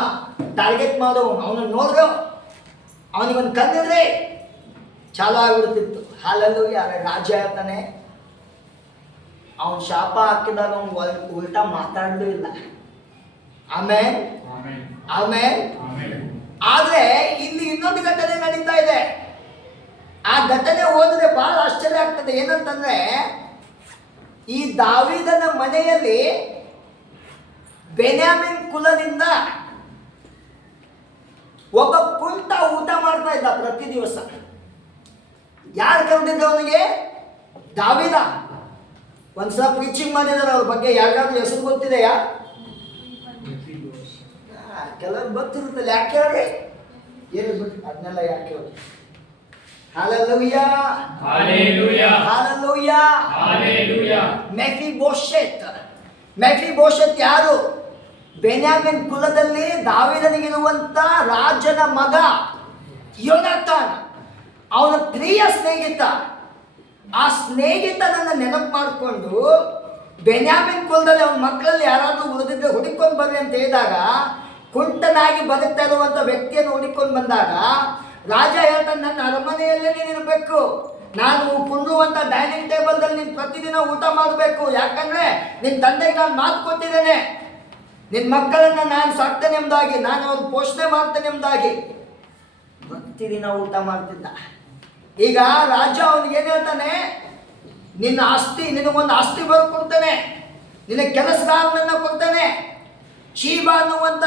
ಟಾರ್ಗೆಟ್ ಮಾಡೋ, ಅವನನ್ನು ನೋಡಿದ್ರು ಅವನಿಗೊಂದು ಕಣ್ಣಿದ್ರೆ ಚಾಲು ಆಗ್ಬಿಡ್ತಿತ್ತು. ಹಾಲಲ್ಲೂಯ್ಯ. ರಾಜ ಹೇಳ್ತಾನೆ, ಅವನ್ ಶಾಪ ಹಾಕಿದಾಗ ಅವನು ಉಲ್ಟಾ ಮಾತಾಡಲೂ ಇಲ್ಲ. ಆಮೇಲೆ ಆಮೇಲೆ ಆದ್ರೆ ಇಲ್ಲಿ ಇನ್ನೊಂದು ಘಟನೆ ನಡೀತಾ ಇದೆ. ಆ ಘಟನೆ ಓದಿದ್ರೆ ಬಹಳ ಆಶ್ಚರ್ಯ ಆಗ್ತದೆ. ಏನಂತಂದ್ರೆ, ಈ ದಾವೀದನ ಮನೆಯಲ್ಲಿ ಬೆನ್ಯಾಮಿನ್ ಕುಲದಿಂದ ಒಬ್ಬ ಕುಂಟ ಊಟ ಮಾಡ್ತಾ ಇದ್ದ ಪ್ರತಿ ದಿವಸ. ಯಾರು ಕರೆದಿದ್ದ ಅವನಿಗೆ? ದಾವೀದ. ಒಂದ್ಸಲ ಪ್ರೀಚಿಂಗ್ ಮಾಡಿದಾರೆ ಅವ್ರ ಬಗ್ಗೆ. ಯಾರಿಗಾದ್ರೂ ಹೆಸರು ಗೊತ್ತಿದೆಯಾ? ಕೆಲವ್ರು ಗೊತ್ತಿರುತ್ತಲ್ಲ. ಯಾಕೆ ಹೇಳ್ರಿ? ಏನು ಬಿಟ್ಟು ಅದನ್ನೆಲ್ಲ ಯಾಕೆ ಹೇಳಿ? Hallelujah, hallelujah, hallelujah, hallelujah. Mephibosheth ಯಾರು? ಬೆನ್ಯಾಮಿನ್ ಕುಲದಲ್ಲಿ ದಾವೀದನಿಗಿರುವಂತ ರಾಜನ ಮಗ ಯೋನಾತಾನ್, ಅವನ ಪ್ರಿಯ ಸ್ನೇಹಿತ. ಆ ಸ್ನೇಹಿತನನ್ನ ನೆನಪು ಮಾಡಿಕೊಂಡು ಬೆನ್ಯಾಮಿನ್ ಕುಲದಲ್ಲಿ ಅವನ ಮಕ್ಕಳಲ್ಲಿ ಯಾರಾದ್ರೂ ಉಳಿದಿದ್ರೆ ಹುಡುಕೊಂಡು ಬರ್ರಿ ಅಂತ ಹೇಳಿದಾಗ, ಕುಂಟನಾಗಿ ಬದುಕ್ತಾ ಇರುವಂತ ವ್ಯಕ್ತಿಯನ್ನು ಹುಡುಕೊಂಡು ಬಂದಾಗ ರಾಜ ಹೇಳ್ತಾನೆ, ನನ್ನ ಅರಮನೆಯಲ್ಲೇ ನೀನು ಇರಬೇಕು, ನಾನು ಕುಂಡುವಂತ ಡೈನಿಂಗ್ ಟೇಬಲ್ದಲ್ಲಿ ನೀನು ಪ್ರತಿದಿನ ಊಟ ಮಾಡಬೇಕು. ಯಾಕಂದ್ರೆ ನಿನ್ನ ತಂದೆಗೆ ನಾನು ಮಾತು ಕೊಟ್ಟಿದ್ದೇನೆ, ನಿನ್ನ ಮಕ್ಕಳನ್ನ ನಾನು ಸಾಕ್ತೇನೆ ಎಂಬುದಾಗಿ, ನಾನು ಅವ್ರ ಪೋಷಣೆ ಮಾಡ್ತೇನೆ ಎಂಬುದಾಗಿ. ಪ್ರತಿದಿನ ಊಟ ಮಾಡ್ತಿದ್ದ. ಈಗ ರಾಜ ಅವನಿಗೆ ಏನ್ ಹೇಳ್ತಾನೆ, ನಿನ್ನ ಆಸ್ತಿ, ನಿನಗೊಂದು ಆಸ್ತಿ ಬರ್ಕೊಡ್ತಾನೆ, ನಿನ್ನ ಕೆಲಸಗಾರನನ್ನ ಕೊಡ್ತಾನೆ. ಶೀಬ ಅನ್ನುವಂತ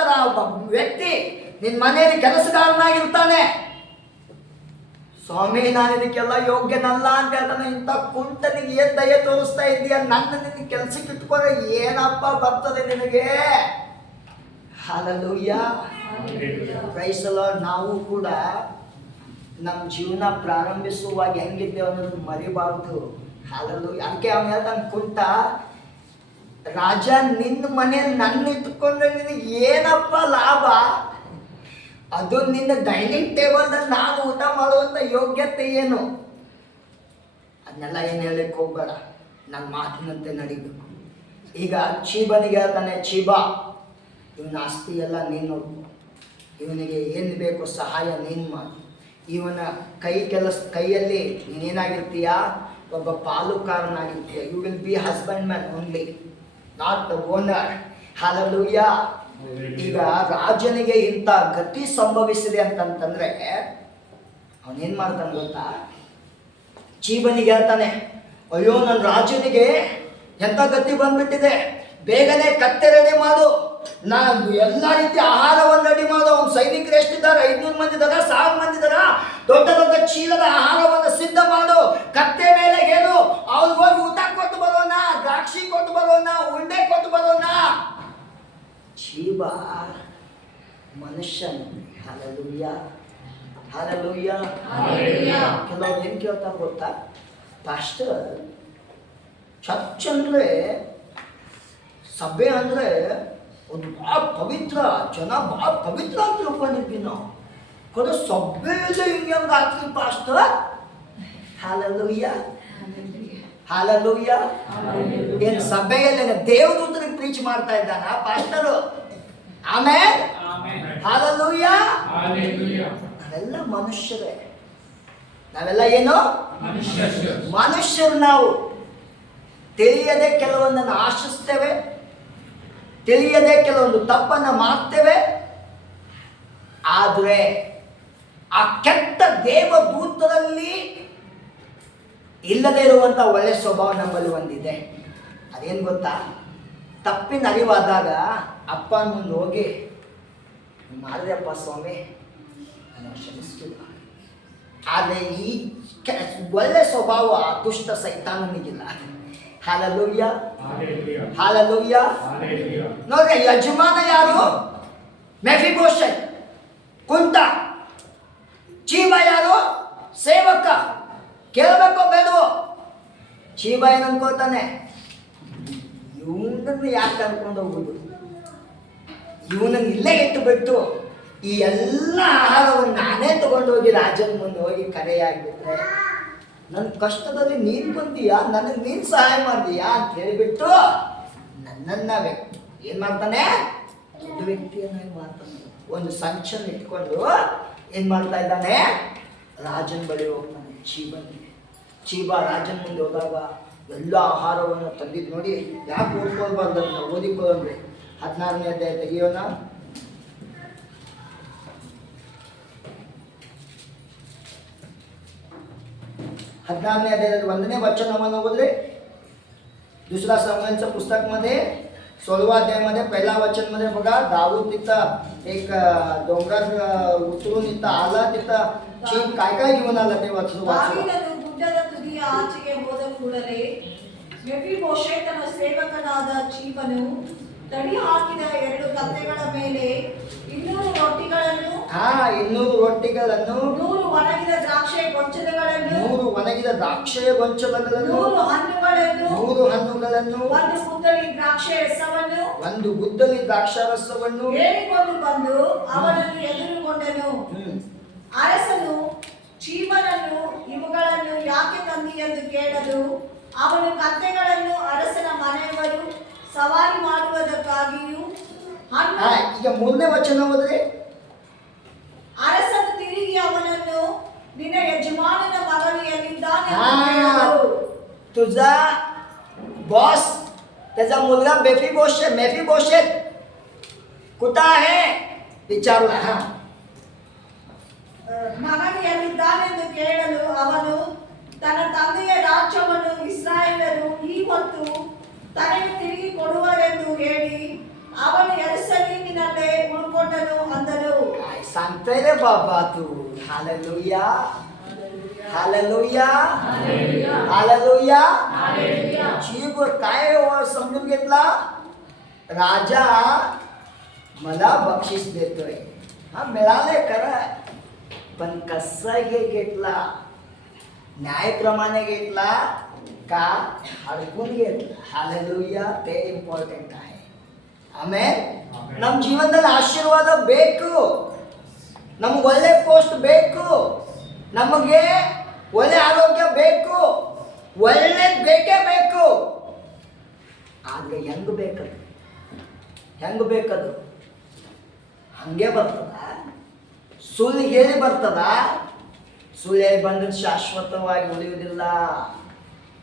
ವ್ಯಕ್ತಿ ನಿನ್ನ ಮನೆಯಲ್ಲಿ ಕೆಲಸಗಾರನಾಗಿರ್ತಾನೆ. ಸ್ವಾಮಿ, ನಾನು ಇದಕ್ಕೆಲ್ಲ ಯೋಗ್ಯನಲ್ಲ ಅಂತ ಹೇಳ್ತಾನೆ. ಇಂಥ ಕುಂಟನಿಗೆ ಏನ್ ದಯ ತೋರಿಸ್ತಾ ಇದೀಯ? ನನ್ನ ನಿನ್ನ ಕೆಲ್ಸಕ್ಕೆ ಇಟ್ಕೊಂಡ್ರೆ ಏನಪ್ಪ ಬರ್ತದೆ ನಿನಗೆ? Hallelujah, praise the Lord. ನಾವು ಕೂಡ ನಮ್ಮ ಜೀವನ ಪ್ರಾರಂಭಿಸುವಾಗ ಹೆಂಗಿದ್ದೇವೆ ಅನ್ನೋದು ಮರಿಬಾರ್ದು. ಹಾಲೆಲೂಯ. ಅದಕ್ಕೆ ಅವನು ಹೇಳ್ತಾನೆ, ಕುಂಟ ರಾಜ, ನಿನ್ನ ಮನೆಯಲ್ಲಿ ನನ್ನ ಇಟ್ಕೊಂಡ್ರೆ ನಿನಗೆ ಏನಪ್ಪ ಲಾಭ? ಅದು ನಿನ್ನ ಡೈನಿಂಗ್ ಟೇಬಲ್ದಲ್ಲಿ ನಾನು ಊಟ ಮಾಡುವಂಥ ಯೋಗ್ಯತೆ ಏನು? ಅದನ್ನೆಲ್ಲ ಏನು ಹೇಳಕ್ಕೆ ಹೋಗ್ಬೇಡ, ನನ್ನ ಮಾತಿನಂತೆ ನಡಿಬೇಕು. ಈಗ ಚೀಬನಿಗೆ ಹೇಳ್ತಾನೆ, ಚೀಬಾ, ಇವನ ಆಸ್ತಿ ಎಲ್ಲ ನೀನು ನೋಡ್ಕೊ, ಇವನಿಗೆ ಏನು ಬೇಕು ಸಹಾಯ ನೀನು ಮಾಡು. ಇವನ ಕೈಯಲ್ಲಿ ನೀನೇನಾಗಿರ್ತೀಯ? ಒಬ್ಬ ಪಾಲುಕಾರನಾಗಿರ್ತೀಯ. You will be husband man only, not the owner. Hallelujah. ಈಗ ರಾಜನಿಗೆ ಇಂಥ ಗತಿ ಸಂಭವಿಸಿದೆ ಅಂತಂತಂದ್ರೆ ಅವನೇನ್ ಮಾಡ್ತಾನೆ ಗೊತ್ತಾ? ಚೀಬನಿಗೆ ಹೇಳ್ತಾನೆ, ಅಯ್ಯೋ ನನ್ನ ರಾಜನಿಗೆ ಎಂಥ ಗತಿ ಬಂದ್ಬಿಟ್ಟಿದೆ, ಬೇಗನೆ ಕತ್ತೆ ರೆಡಿ ಮಾಡು, ನಾನು ಎಲ್ಲ ರೀತಿಯ ಆಹಾರವನ್ನು ರೆಡಿ ಮಾಡು. ಅವ್ನ ಸೈನಿಕರು ಎಷ್ಟಿದ್ದಾರೆ? 500 ಮಂದಿ ಇದಾರ, 1000 ಮಂದಿ ಇದಾರ. ದೊಡ್ಡ ದೊಡ್ಡ ಚೀಲದ ಆಹಾರವನ್ನು ಸಿದ್ಧ ಮಾಡು. ಕತ್ತೆ ಮೇಲೆ ಏನು, ಅವ್ರಿಗೆ ಹೋಗಿ ಊಟ ಕೊಟ್ಟು ಬರೋಣ, ದ್ರಾಕ್ಷಿ ಕೊಟ್ಟು ಬರೋಣ, ಉಂಡೆ ಕೊಟ್ಟು ಬರೋಣ. ಚೀಬ ಮನುಷ್ಯನು. Hallelujah, hallelujah. ಕೆಲವ್ರು ಏನ್ ಕೇಳ್ತಾರೆ ಗೊತ್ತಾ? ಪಾಸ್ಟರ್, ಚರ್ಚ್ ಅಂದ್ರೆ, ಸಭೆ ಅಂದ್ರೆ ಒಂದು ಭಾಳ ಪವಿತ್ರ, ಜನ ಭಾಳ ಪವಿತ್ರ ಅಂತ ತಿಳ್ಕೊಂಡಿದ್ವಿ ನಾವು. ಕೊಡ ಸಭೆಯಲ್ಲೇ ಹಿಂಗೆ ಹಂಗೆ ಆಗ್ತೀವಿ ಪಾಸ್ಟರ್. Hallelujah, hallelujah. ಏನ್ ಸಭೆಯಲ್ಲೇನ ದೇವದೂತನಿಗೆ ಪ್ರೀಚ್ ಮಾಡ್ತಾ ಇದ್ದಾನ ಪಾಸ್ಟರು? ಆಮೇಲೆ ಹಾಲೆಲೂಯ. ನಾವೆಲ್ಲ ಮನುಷ್ಯರೇ. ನಾವೆಲ್ಲ ಏನು? ಮನುಷ್ಯರು. ನಾವು ತಿಳಿಯದೆ ಕೆಲವೊಂದನ್ನು ಆಶಿಸ್ತೇವೆ, ತಿಳಿಯದೆ ಕೆಲವೊಂದು ತಪ್ಪನ್ನು ಮಾಡ್ತೇವೆ. ಆದರೆ ಆ ಕೆಟ್ಟ ದೇವದೂತರಲ್ಲಿ ಇಲ್ಲದೆ ಇರುವಂಥ ಒಳ್ಳೆ ಸ್ವಭಾವ ನಮ್ಮಲ್ಲಿ ಒಂದಿದೆ. ಅದೇನು ಗೊತ್ತಾ? ತಪ್ಪಿನ ಅರಿವಾದಾಗ ಅಪ್ಪನ ಮುಂದೆ ಹೋಗಿ, ಮಾಡಿದೆಪ್ಪ ಸ್ವಾಮಿ, ನಾನು ಕ್ಷಮಿಸ್ತಿಲ್ಲ. ಆದರೆ ಈ ಒಳ್ಳೆ ಸ್ವಭಾವ ದುಷ್ಟ ಸೈತಾನನಿಗಿಲ್ಲ. Hallelujah, hallelujah. ನೋಡ್ರಿ, ಯಜಮಾನ ಯಾರು? ಮೆಫಿಬೋಶೆತ್, ಕುಂಟ. ಚೀಬ ಯಾರು? ಸೇವಕ. ಕೇಳಬೇಕೋ ಬೇಡವೋ? ಚೀಬ ಏನು ಅನ್ಕೋತಾನೆ? ಇವನನ್ನು ಯಾಕೆ ಕರ್ಕೊಂಡು ಹೋಗುದು, ಇವನನ್ನು ಇಲ್ಲೇ ಇಟ್ಟು ಬಿಟ್ಟು ಈ ಎಲ್ಲ ಆಹಾರವನ್ನು ನಾನೇ ತಗೊಂಡು ಹೋಗಿ ರಾಜನ ಮುಂದೆ ಹೋಗಿ ಕರೆಯಾಗ್ಬಿಟ್ರೆ, ನನ್ನ ಕಷ್ಟದಲ್ಲಿ ನೀನು ಬಂದೀಯಾ, ನನಗೆ ನೀನು ಸಹಾಯ ಮಾಡಿದೀಯಾ ಅಂತ ಹೇಳಿಬಿಟ್ಟು ನನ್ನನ್ನು ಏನು ಮಾಡ್ತಾನೆ? ದೊಡ್ಡ ವ್ಯಕ್ತಿಯನ್ನಾಗಿ ಮಾತಾಡ ಒಂದು ಸಂಚನ್ನು ಇಟ್ಕೊಂಡು ಏನ್ ಮಾಡ್ತಾ ಇದ್ದಾನೆ, ರಾಜನ ಬಳಿ ಹೋಗ್ತಾನೆ. ಚೀಬ ರಾಜನ ಮುಂದೆ ಹೋದಾಗ ಎಲ್ಲ ಆಹಾರವನ್ನು ತಂದಿದ್ದು ನೋಡಿ, ಯಾಕೆ ಓದ್ಕೊಳ್ಬಾರ್ದು ಅಂತ ಓದಿಕೊಳ್ಳಂದ್ರೆ 16ನೇ ಅಧ್ಯಾಯ ತೆಗಿಯೋಣ. 16ನೇ अध्यायात 1ನೇ वचनामध्ये होते. दुसरा समूएलचं पुस्तकमध्ये 16व्या अध्यायामध्ये पहिला वचन मध्ये बघा, दाऊद तिथं एक डोंगरात उतरून इथं आला. तिथं चीप काय काय घेऊन आला ते वाचू. ದಾವೀದನು ಗುಡ್ಡದ ತುದಿಯ ಆಚೆಗೆ ಹೋದ ಕೂಡಲೇ ಮೆಫೀಬೋಶೆತನ ಸೇವಕನಾದ ಚೀಬನು ತಡಿ ಹಾಕಿದ 2 ಕತ್ತೆಗಳ ಮೇಲೆ 200 ರೊಟ್ಟಿಗಳನ್ನು 200 ರೊಟ್ಟಿಗಳನ್ನು 100 ಒಣಗಿದ ದ್ರಾಕ್ಷಿ ಗೊಂಚಲುಗಳನ್ನು 100 ಒಣಗಿದ ದ್ರಾಕ್ಷಿಯ ಗೊಂಚಲುಗಳನ್ನು 100 ಹಣ್ಣುಗಳನ್ನು 100 1 ಬುದ್ದಲಿ ದ್ರಾಕ್ಷಿ ರಸವನ್ನು 1 ಬುದ್ದಲಿ ದ್ರಾಕ್ಷಾರಸವನ್ನು ಹೇಳಿಕೊಂಡು ಬಂದು ಅವನನ್ನು ಎದುರುಗೊಂಡನು. ಅರಸನು ಚೀಬನನ್ನು ಇವುಗಳನ್ನು ಯಾಕೆ ತಂದಿ ಎಂದು ಕೇಳಲು ಅವನು ಕತ್ತೆಗಳನ್ನು ಅರಸನ ಮನೆಯವರು ಸವಾರಿ ಮಾಡುವುದಕ್ಕಾಗಿಯೂ ಈಗ 3ನೇ ವಚನ ಹೋದ್ರೆ, ಅರಸನು ತಿರುಗಿ ಅವನನ್ನು ನಿನ್ನ ಯಜಮಾನನ ಮಗನು ಎಲ್ಲಿದ್ದಾನೆ ಎಂದು ಕೇಳಲು, तुझा बॉस त्याचा मुलगा मेफीबोशेत कुठं आहे विचारला. ಮಗನು ಎಲ್ಲಿದ್ದಾನೆಂದು ಕೇಳಲು ಅವನು ತನ್ನ ತಂದೆಯ ರಾಜ್ಯವನ್ನು ಇಸ್ರಾಯೇಲರು ಈ ಹೊತ್ತು ತನಗೆ ತಿರುಗಿ ಕೊಡುವರೆಂದು ಹೇಳಿ ಅವನು ಯೆರೂಸಲೇಮಿನಲ್ಲೇ ಉಳ್ಕೊಂಡನು ಅಂದನು. काय सांगतोय रे बाबा तू. Hallelujah hallelujah hallelujah. जीव काय समजून घेतला, राजा मला बक्षीस देतोय. हा मिळाले खरं, पण कसं हे घेतला, न्यायप्रमाणे घेतला का हडकून घेतला. हालेलुया, ते ಇಂಪಾರ್ಟೆಂಟ್ आहे. ಆಮೇಲೆ ನಮ್ಮ ಜೀವನದಲ್ಲಿ ಆಶೀರ್ವಾದ ಬೇಕು, ನಮ್ಗೆ ಒಳ್ಳೆ ಪೋಸ್ಟ್ ಬೇಕು, ನಮಗೆ ಒಳ್ಳೆ ಆರೋಗ್ಯ ಬೇಕು, ಒಳ್ಳೆದು ಬೇಕೇ ಬೇಕು. ಆದರೆ ಹೆಂಗೆ ಬೇಕದು ಹಂಗೆ ಬರ್ತದ, ಸುಳ್ಳು ಹೇಳಿ ಬರ್ತದ. ಸುಳ್ಳು ಹೇಳಿ ಬಂದ್ರೆ ಶಾಶ್ವತವಾಗಿ ಉಳಿಯುವುದಿಲ್ಲ.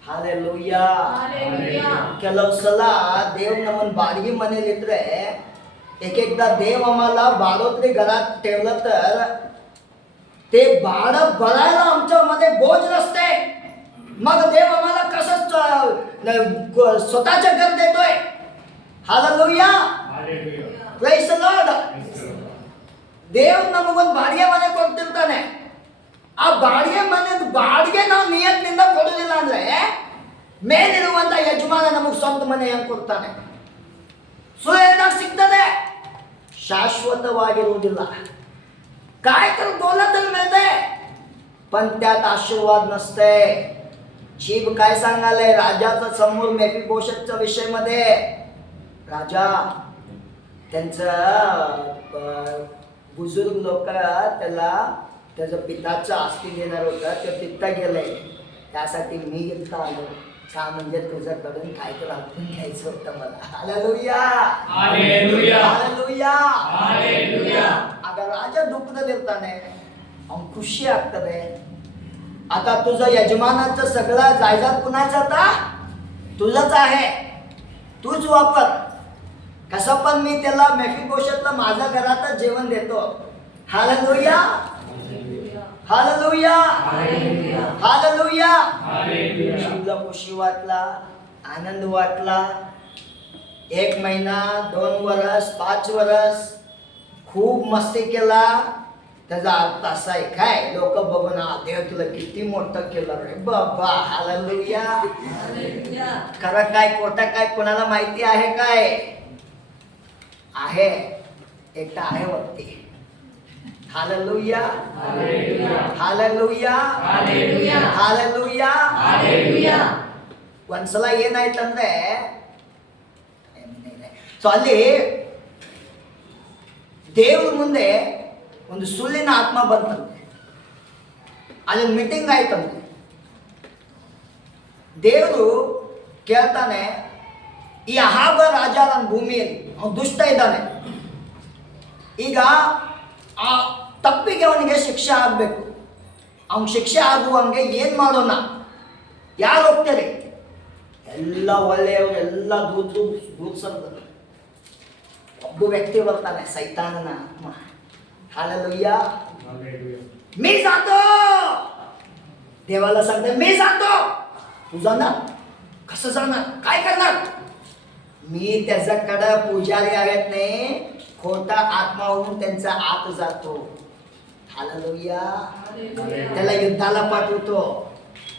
हालेलुया. ಕೆಲವು ಸಲ देव नमन बाडगी मनेल इकडे एक एकदा देव आम्हाला बाळोत्री घरात ठेवलं तर ते भाडं भरायला आमच्यामध्ये बोज नसते. मग देव आम्हाला कसं स्वतःचं घर देतोय. Hallelujah, praise the Lord. ದೇವ್ ನಮಗೊಂದು ಬಾಡಿಗೆ ಮನೆ ಕೊಡ್ತಿರ್ತಾನೆ. ಆ ಬಾಡಿಗೆ ನಾವು ನಿಯತ್ನಿಂದ ಕೊಡಲಿಲ್ಲ ಅಂದ್ರೆ ಮೇಲಿರುವಂತ ಯಜಮಾನ ನಮಗೆ ಸ್ವಂತ ಮನೆ ಹೆಂಗ್ ಕೊಡ್ತಾನೆ. ಸುಳ್ಳು ಸಿಗ್ತದೆ, शाश्वतವಾಗಿರುವುದಿಲ್ಲ. काय तर बोलतच मिळते पण त्यात आशीर्वाद नसते. चीब काय सांगाले राजाचा समोर मेफीबोशेतच्या विषयमध्ये, राजा त्यांचं बुजुर्ग लोक त्याला त्याचं पिताचं आस्ती देणार होतं, ते पिता गेलंय. त्यासाठी मी इथं आलो का, म्हणजे तुझ्याकडून काय तर आपण घ्यायचं होतं मला. Hallelujah hallelujah hallelujah hallelujah. ಆಗ ರಾಜ ದುಃಖದಲ್ಲಿರ್ತಾನೆ, ಅವ್ನು ಖುಷಿ ಆಗ್ತದೆ. आता तुझं यजमानाचं सगळं जायदाद कुणाचं, आता तुझंच आहे, तूच वापर. कसं पण मी त्याला मेफीबोशेतला माझ्या घरातच जेवण देतो. Hallelujah hallelujah hallelujah. शिवला खुशी वाटला, आनंद वाटला. 1 महिना 2 वर्ष 5 वर्ष खूप मस्ती केला. त्याचा अर्थ असा आहे काय, लोक बघून देव तुला किती मोठं केलं रे बाबा. हालेलुया. खरं काय खोटं काय कोणाला माहिती आहे काय? आहे, एकटा आहे वरती. Hallelujah hallelujah hallelujah hallelujah. ಒಂದ್ಸಲ ಏನಾಯ್ತಂದ್ರೆ, ಸೊ ಅಲ್ಲಿ ದೇವ್ರ ಮುಂದೆ ಒಂದು ಸುಳ್ಳಿನ ಆತ್ಮ ಬಂತಂತೆ. ಅಲ್ಲಿ ಮೀಟಿಂಗ್ ಆಯ್ತಂತೆ. ದೇವರು ಕೇಳ್ತಾನೆ, ಈ ಅಹಾಬ ರಾಜ ನನ್ನ ಭೂಮಿಯಲ್ಲಿ ಅವನು ದುಷ್ಟ ಇದ್ದಾನೆ, ಈಗ ಆ ತಪ್ಪಿಗೆ ಅವನಿಗೆ ಶಿಕ್ಷೆ ಆಗಬೇಕು. ಅವನ ಶಿಕ್ಷೆ ಆಗುವಂಗೆ ಏನು ಮಾಡೋಣ? ಯಾರು ಹೋಗ್ತಾರೆ? ಎಲ್ಲ ಒಳ್ಳೆಯವರು, ಎಲ್ಲ ದೂತ್ಸರ್ದು. ಒಬ್ಬ ವ್ಯಕ್ತಿ ಬರ್ತಾನೆ, ಸೈತಾನನ ಆತ್ಮ. हालेलुया. मी जातो, देवाला सांगते मी जातो. तू जाणार? कसं जाणार? काय करणार? मी त्याच्याकडे पुजारी आहेत नाही, खोटा आत्मा होऊन त्यांचा आत जातो. हालेलुया. त्याला युद्धाला पाठवतो,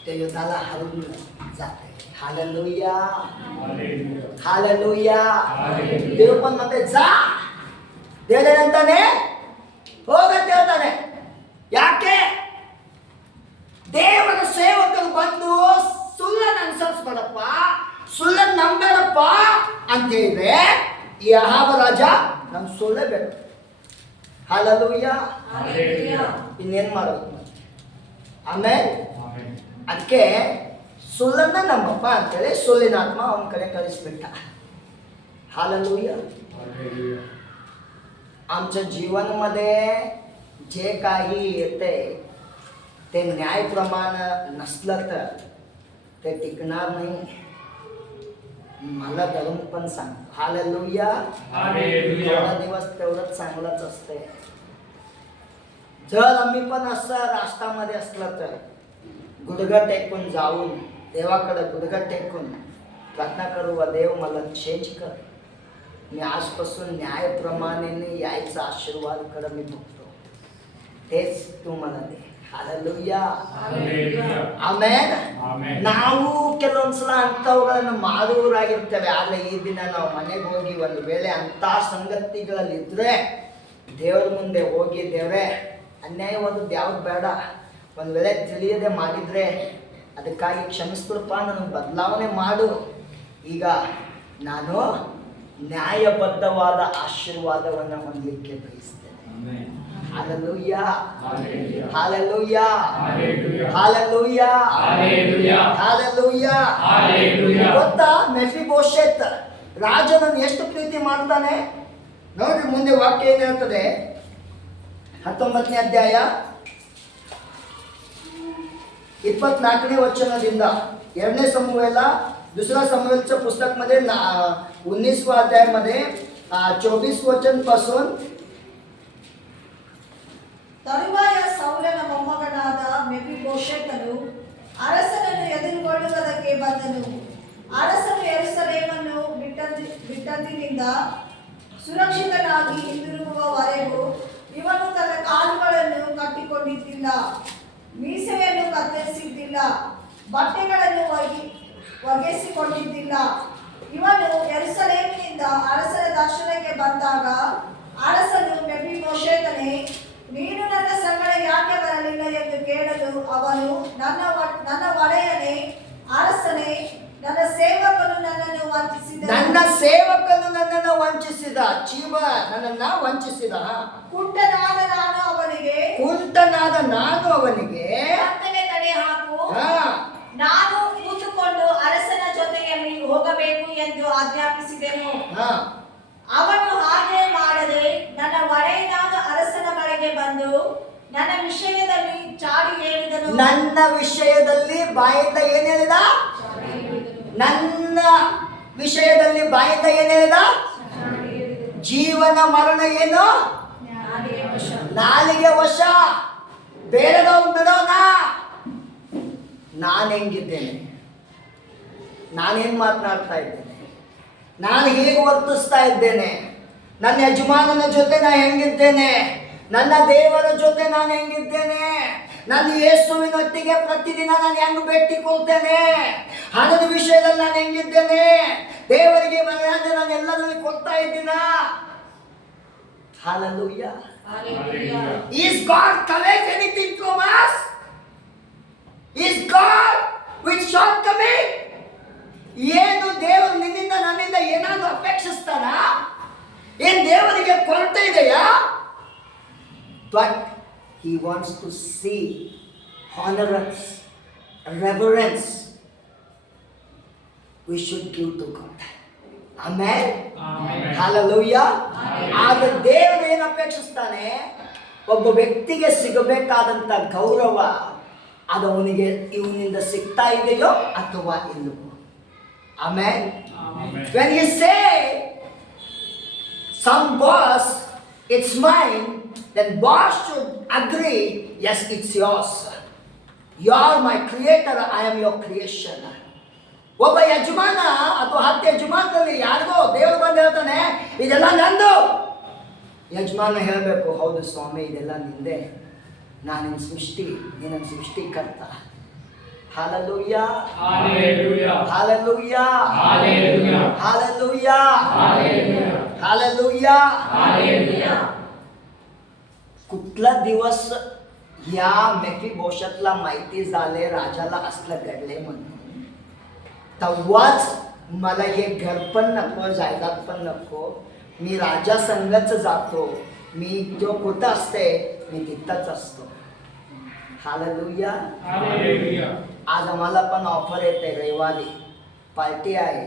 ते युद्धाला हरवून जाते. हालेलुया. हालेलुया. देव पण म्हणते जा. ದೇವರಂತಾನೆ ಹೋಗತ್ತೆ ಹೇಳ್ತಾನೆ. ಯಾಕೆ? ದೇವರ ಸೇವಕರು ಬಂದು ಸುಳ್ಳನ್ನು ಅನುಸರಿಸ್ಬೇಡಪ್ಪ, ಸುಳ್ಳನ್ನು ನಂಬೇಡಪ್ಪ ಅಂತ ಹೇಳಿದ್ರೆ ಈ ಅಹಾಬ ರಾಜ ನಮ್ಗೆ ಸುಳ್ಳೇಬೇಕು. ಹಾಲೆಲೂಯಾ. ಇನ್ನೇನು ಮಾಡೋದು? ಆಮೇಲೆ ಅದಕ್ಕೆ ಸುಳ್ಳನ್ನ ನಮ್ಮಪ್ಪ ಅಂತೇಳಿ ಸುಳ್ಳಿನ ಆತ್ಮ ಅವನ ಕಡೆ कळिसबिಟ್ಟ. हालेलुया. आमच्या जीवनामध्ये जे काही येते ते न्यायप्रमाण नसलं तर ते टिकणार नाही. मला धरून पण सांगतो. हालेलुया. थोडा दिवस तेवढंच चांगलंच असते. जर आम्ही पण असं राष्ट्रामध्ये असलं तर गुडघा टेकून जाऊन देवाकडे गुडघा टेकून प्रार्थना करू, देव मला चेंज कर, मी आजपासून न्यायप्रमाणे यायचा आशीर्वादकडे मी बघतो, तेच तू मला दे. हालेलುಯಾ. ಆಮೆನ್. ನಾವು ಕೆಲವೊಂದ್ಸಲ ಅಂಥವುಗಳನ್ನು ಮಾಡುವವರಾಗಿರ್ತೇವೆ. ಆದರೆ ಈ ದಿನ ನಾವು ಮನೆಗೆ ಹೋಗಿ ಒಂದು ವೇಳೆ ಅಂಥ ಸಂಗತಿಗಳಲ್ಲಿದ್ದರೆ ದೇವರ ಮುಂದೆ ಹೋಗಿ, ದೇವರೇ ಅನ್ಯಾಯವಾದದ್ದು ಯಾವ್ದು ಬೇಡ, ಒಂದು ವೇಳೆ ತಿಳಿಯದೆ ಮಾಡಿದರೆ ಅದಕ್ಕಾಗಿ ಕ್ಷಮಿಸ್ಬಿಡಪ್ಪ, ನನಗೆ ಬದಲಾವಣೆ ಮಾಡು. ಈಗ ನಾನು ನ್ಯಾಯಬದ್ಧವಾದ ಆಶೀರ್ವಾದವನ್ನು ಹೊಂದಲಿಕ್ಕೆ ಬಯಸ್ತೇನೆ. ಹಾಲೆಲೂಯಾ. ಹಾಲೆಲೂಯಾ. ಹಾಲೆಲೂಯಾ. ಹಾಲೆಲೂಯಾ. ಗೊತ್ತಾ, ಮೆಫಿಬೋಶೆತ್ ರಾಜನನ್ನು ಎಷ್ಟು ಪ್ರೀತಿ ಮಾಡ್ತಾನೆ ನೋಡ್ರಿ. ಮುಂದೆ ವಾಕ್ಯ ಏನು ಹೇಳ್ತದೆ? 19ನೇ ಅಧ್ಯಾಯ 24ನೇ ವಚನದಿಂದ 2ನೇ ಸಮುವೇಲ, दुसरा समूएलच्या पुस्तकमध्ये 19वा अध्यायामध्ये 24 वचन पासून. ತರುವಾಯ ಸೌಲನ ಮೊಮ್ಮಗನಾದ ಮೆಫಿಬೋಶೆತನು ಅರಸನನ್ನು ಎದುರುಗೊಳ್ಳುವುದಕ್ಕೆ ಬಂದನು. ಅರಸನು ಯೆರೂಸಲೇಮನ್ನು ಬಿಟ್ಟಂದಿನಿಂದ ಸುರಕ್ಷಿತನಾಗಿ ಹಿಂದಿರುಗುವವರೆಗೂ ಇವನು ತನ್ನ ಕಾಲುಗಳನ್ನು ಕಟ್ಟಿಕೊಂಡಿದ್ದಿಲ್ಲ, ಮೀಸೆಯನ್ನು ಕತ್ತರಿಸಿದ್ದಿಲ್ಲ, ಬಟ್ಟೆಗಳನ್ನು ಒಗೆಸಿಕೊಂಡಿದ್ದಿಲ್ಲ. ಇವನು ಯೆರೂಸಲೇಮಿನಿಂದ ಅರಸನ ದರ್ಶನಕ್ಕೆ ಬಂದಾಗ ಅರಸನು ಮೆಫಿಬೋಶೆತನೇ, ನೀನು ನನ್ನ ಸಂಗಡ ಯಾಕೆ ಬರಲಿಲ್ಲ ಎಂದು ಕೇಳಲು ಅವನು, ನನ್ನ ಒಡೆಯನೇ ಅರಸನೇ, ನನ್ನ ಸೇವಕನು ನನ್ನನ್ನು ವಂಚಿಸಿದ, ಜೀವ ನನ್ನನ್ನು ವಂಚಿಸಿದ. ಕುಂಟನಾದ ನಾನು ಅವನಿಗೆ ಕರ್ತವ್ಯ ತಡೆ ಹಾಕು, ನಾನು ಕೂತುಕೊಂಡು ಅರಸನ ಜೊತೆಗೆ ಹೋಗಬೇಕು ಎಂದು ಆಜ್ಞಾಪಿಸಿದೆನು. ಅವನು ಹಾಗೆ ಮಾಡದೆ ನನ್ನ ಒಡೆಯನಾದ ಅರಸನ ಬಳಿಗೆ ಬಂದು ನನ್ನ ವಿಷಯದಲ್ಲಿ ಚಾಡಿ ಹೇಳಿದನು. ನನ್ನ ವಿಷಯದಲ್ಲಿ ಬಾಯಿಂದ ಏನು ಹೇಳಿದ? ನನ್ನ ವಿಷಯದಲ್ಲಿ ಬಾಯಿಂದ ಏನು ಹೇಳಿದ? ಜೀವನ ಮರಣ ಏನು? ನಾಲಿಗೆ ವಶ. ಬೇರೆದವ್ನು ಬಿಡೋಣ. ನಾನು ಹೆಂಗಿದ್ದೇನೆ? ನಾನೇನು ಮಾತನಾಡ್ತಾ ಇದ್ದೇನೆ? ನಾನು ಹೇಗೆ ವರ್ತಿಸ್ತಾ ಇದ್ದೇನೆ? ನನ್ನ ಯಜಮಾನನ ಜೊತೆ ನಾನು ಹೆಂಗಿದ್ದೇನೆ? ನನ್ನ ದೇವರ ಜೊತೆ ನಾನು ಹೆಂಗಿದ್ದೇನೆ? ನನ್ನ ಯೇಸುವಿನೊಟ್ಟಿಗೆ ಪ್ರತಿದಿನ ನಾನು ಹೆಂಗೆ ಭೇಟಿ ಕೊಡ್ತೇನೆ? ಹಣದ ವಿಷಯದಲ್ಲಿ ನಾನು ಹೆಂಗಿದ್ದೇನೆ? ದೇವರಿಗೆ ಮರ್ಯಾದೆ ನಾನು ಎಲ್ಲರಲ್ಲಿ ಕೊಡ್ತಾ ಇದ್ದೀನ? Hallelujah. Is God collect anything from us? Is God with shortcoming? ಏನು ದೇವರು ನಿನ್ನಿಂದ ನನ್ನಿಂದ ಏನಾದರೂ ಅಪೇಕ್ಷಿಸ್ತಾನ? ಏನು ದೇವರಿಗೆ ಕೊರತೆ ಇದೆಯಾ? But he wants to see honorance, reverence we should give to God. Amen. Hallelujah. ಆದ್ರೆ ದೇವರು ಏನು ಅಪೇಕ್ಷಿಸ್ತಾನೆ, ಒಬ್ಬ ವ್ಯಕ್ತಿಗೆ ಸಿಗಬೇಕಾದಂತ ಗೌರವ ಅದು ಅವನಿಗೆ ಇವನಿಂದ ಸಿಗ್ತಾ ಇದೆಯೋ ಅಥವಾ ಇಲ್ಲವೋ. ಆಮೇಲೆ when you say some boss it's mine, then boss should agree, yes it's yours, you are my creator, I am your creation. ಒಬ್ಬ ಯಜಮಾನ ಅಥವಾ 10 ಯಜಮಾನರಲ್ಲಿ ಯಾರಿಗೋ ದೇವರು ಬಂದು ಹೇಳ್ತಾನೆ ಇದೆಲ್ಲ ನಂದು, ಯಜಮಾನ ಹೇಳಬೇಕು ಹೌದು ಸ್ವಾಮಿ ಇದೆಲ್ಲ ನಿಂದೆ, ನಾನು ನಿನ್ನ ಸೃಷ್ಟಿ, ನಿನ್ನ ಸೃಷ್ಟಿಕರ್ತ. Hallelujah Hallelujah. Hallelujah Hallelujah. Hallelujah Hallelujah. Hallelujah. Hallelujah. कुठला दिवस या मेफीबोशतला माहिती झाले राजाला असलं घडले म्हणून, तेव्हाच मला हे घर पण नको, जायदाद पण नको, मी राजा संघच जातो, मी जो कुठं असते मी तिथंच असतो. हालेलुया. Hallelujah. आज आम्हाला पण ऑफर येते, रविवारी पार्टी आहे,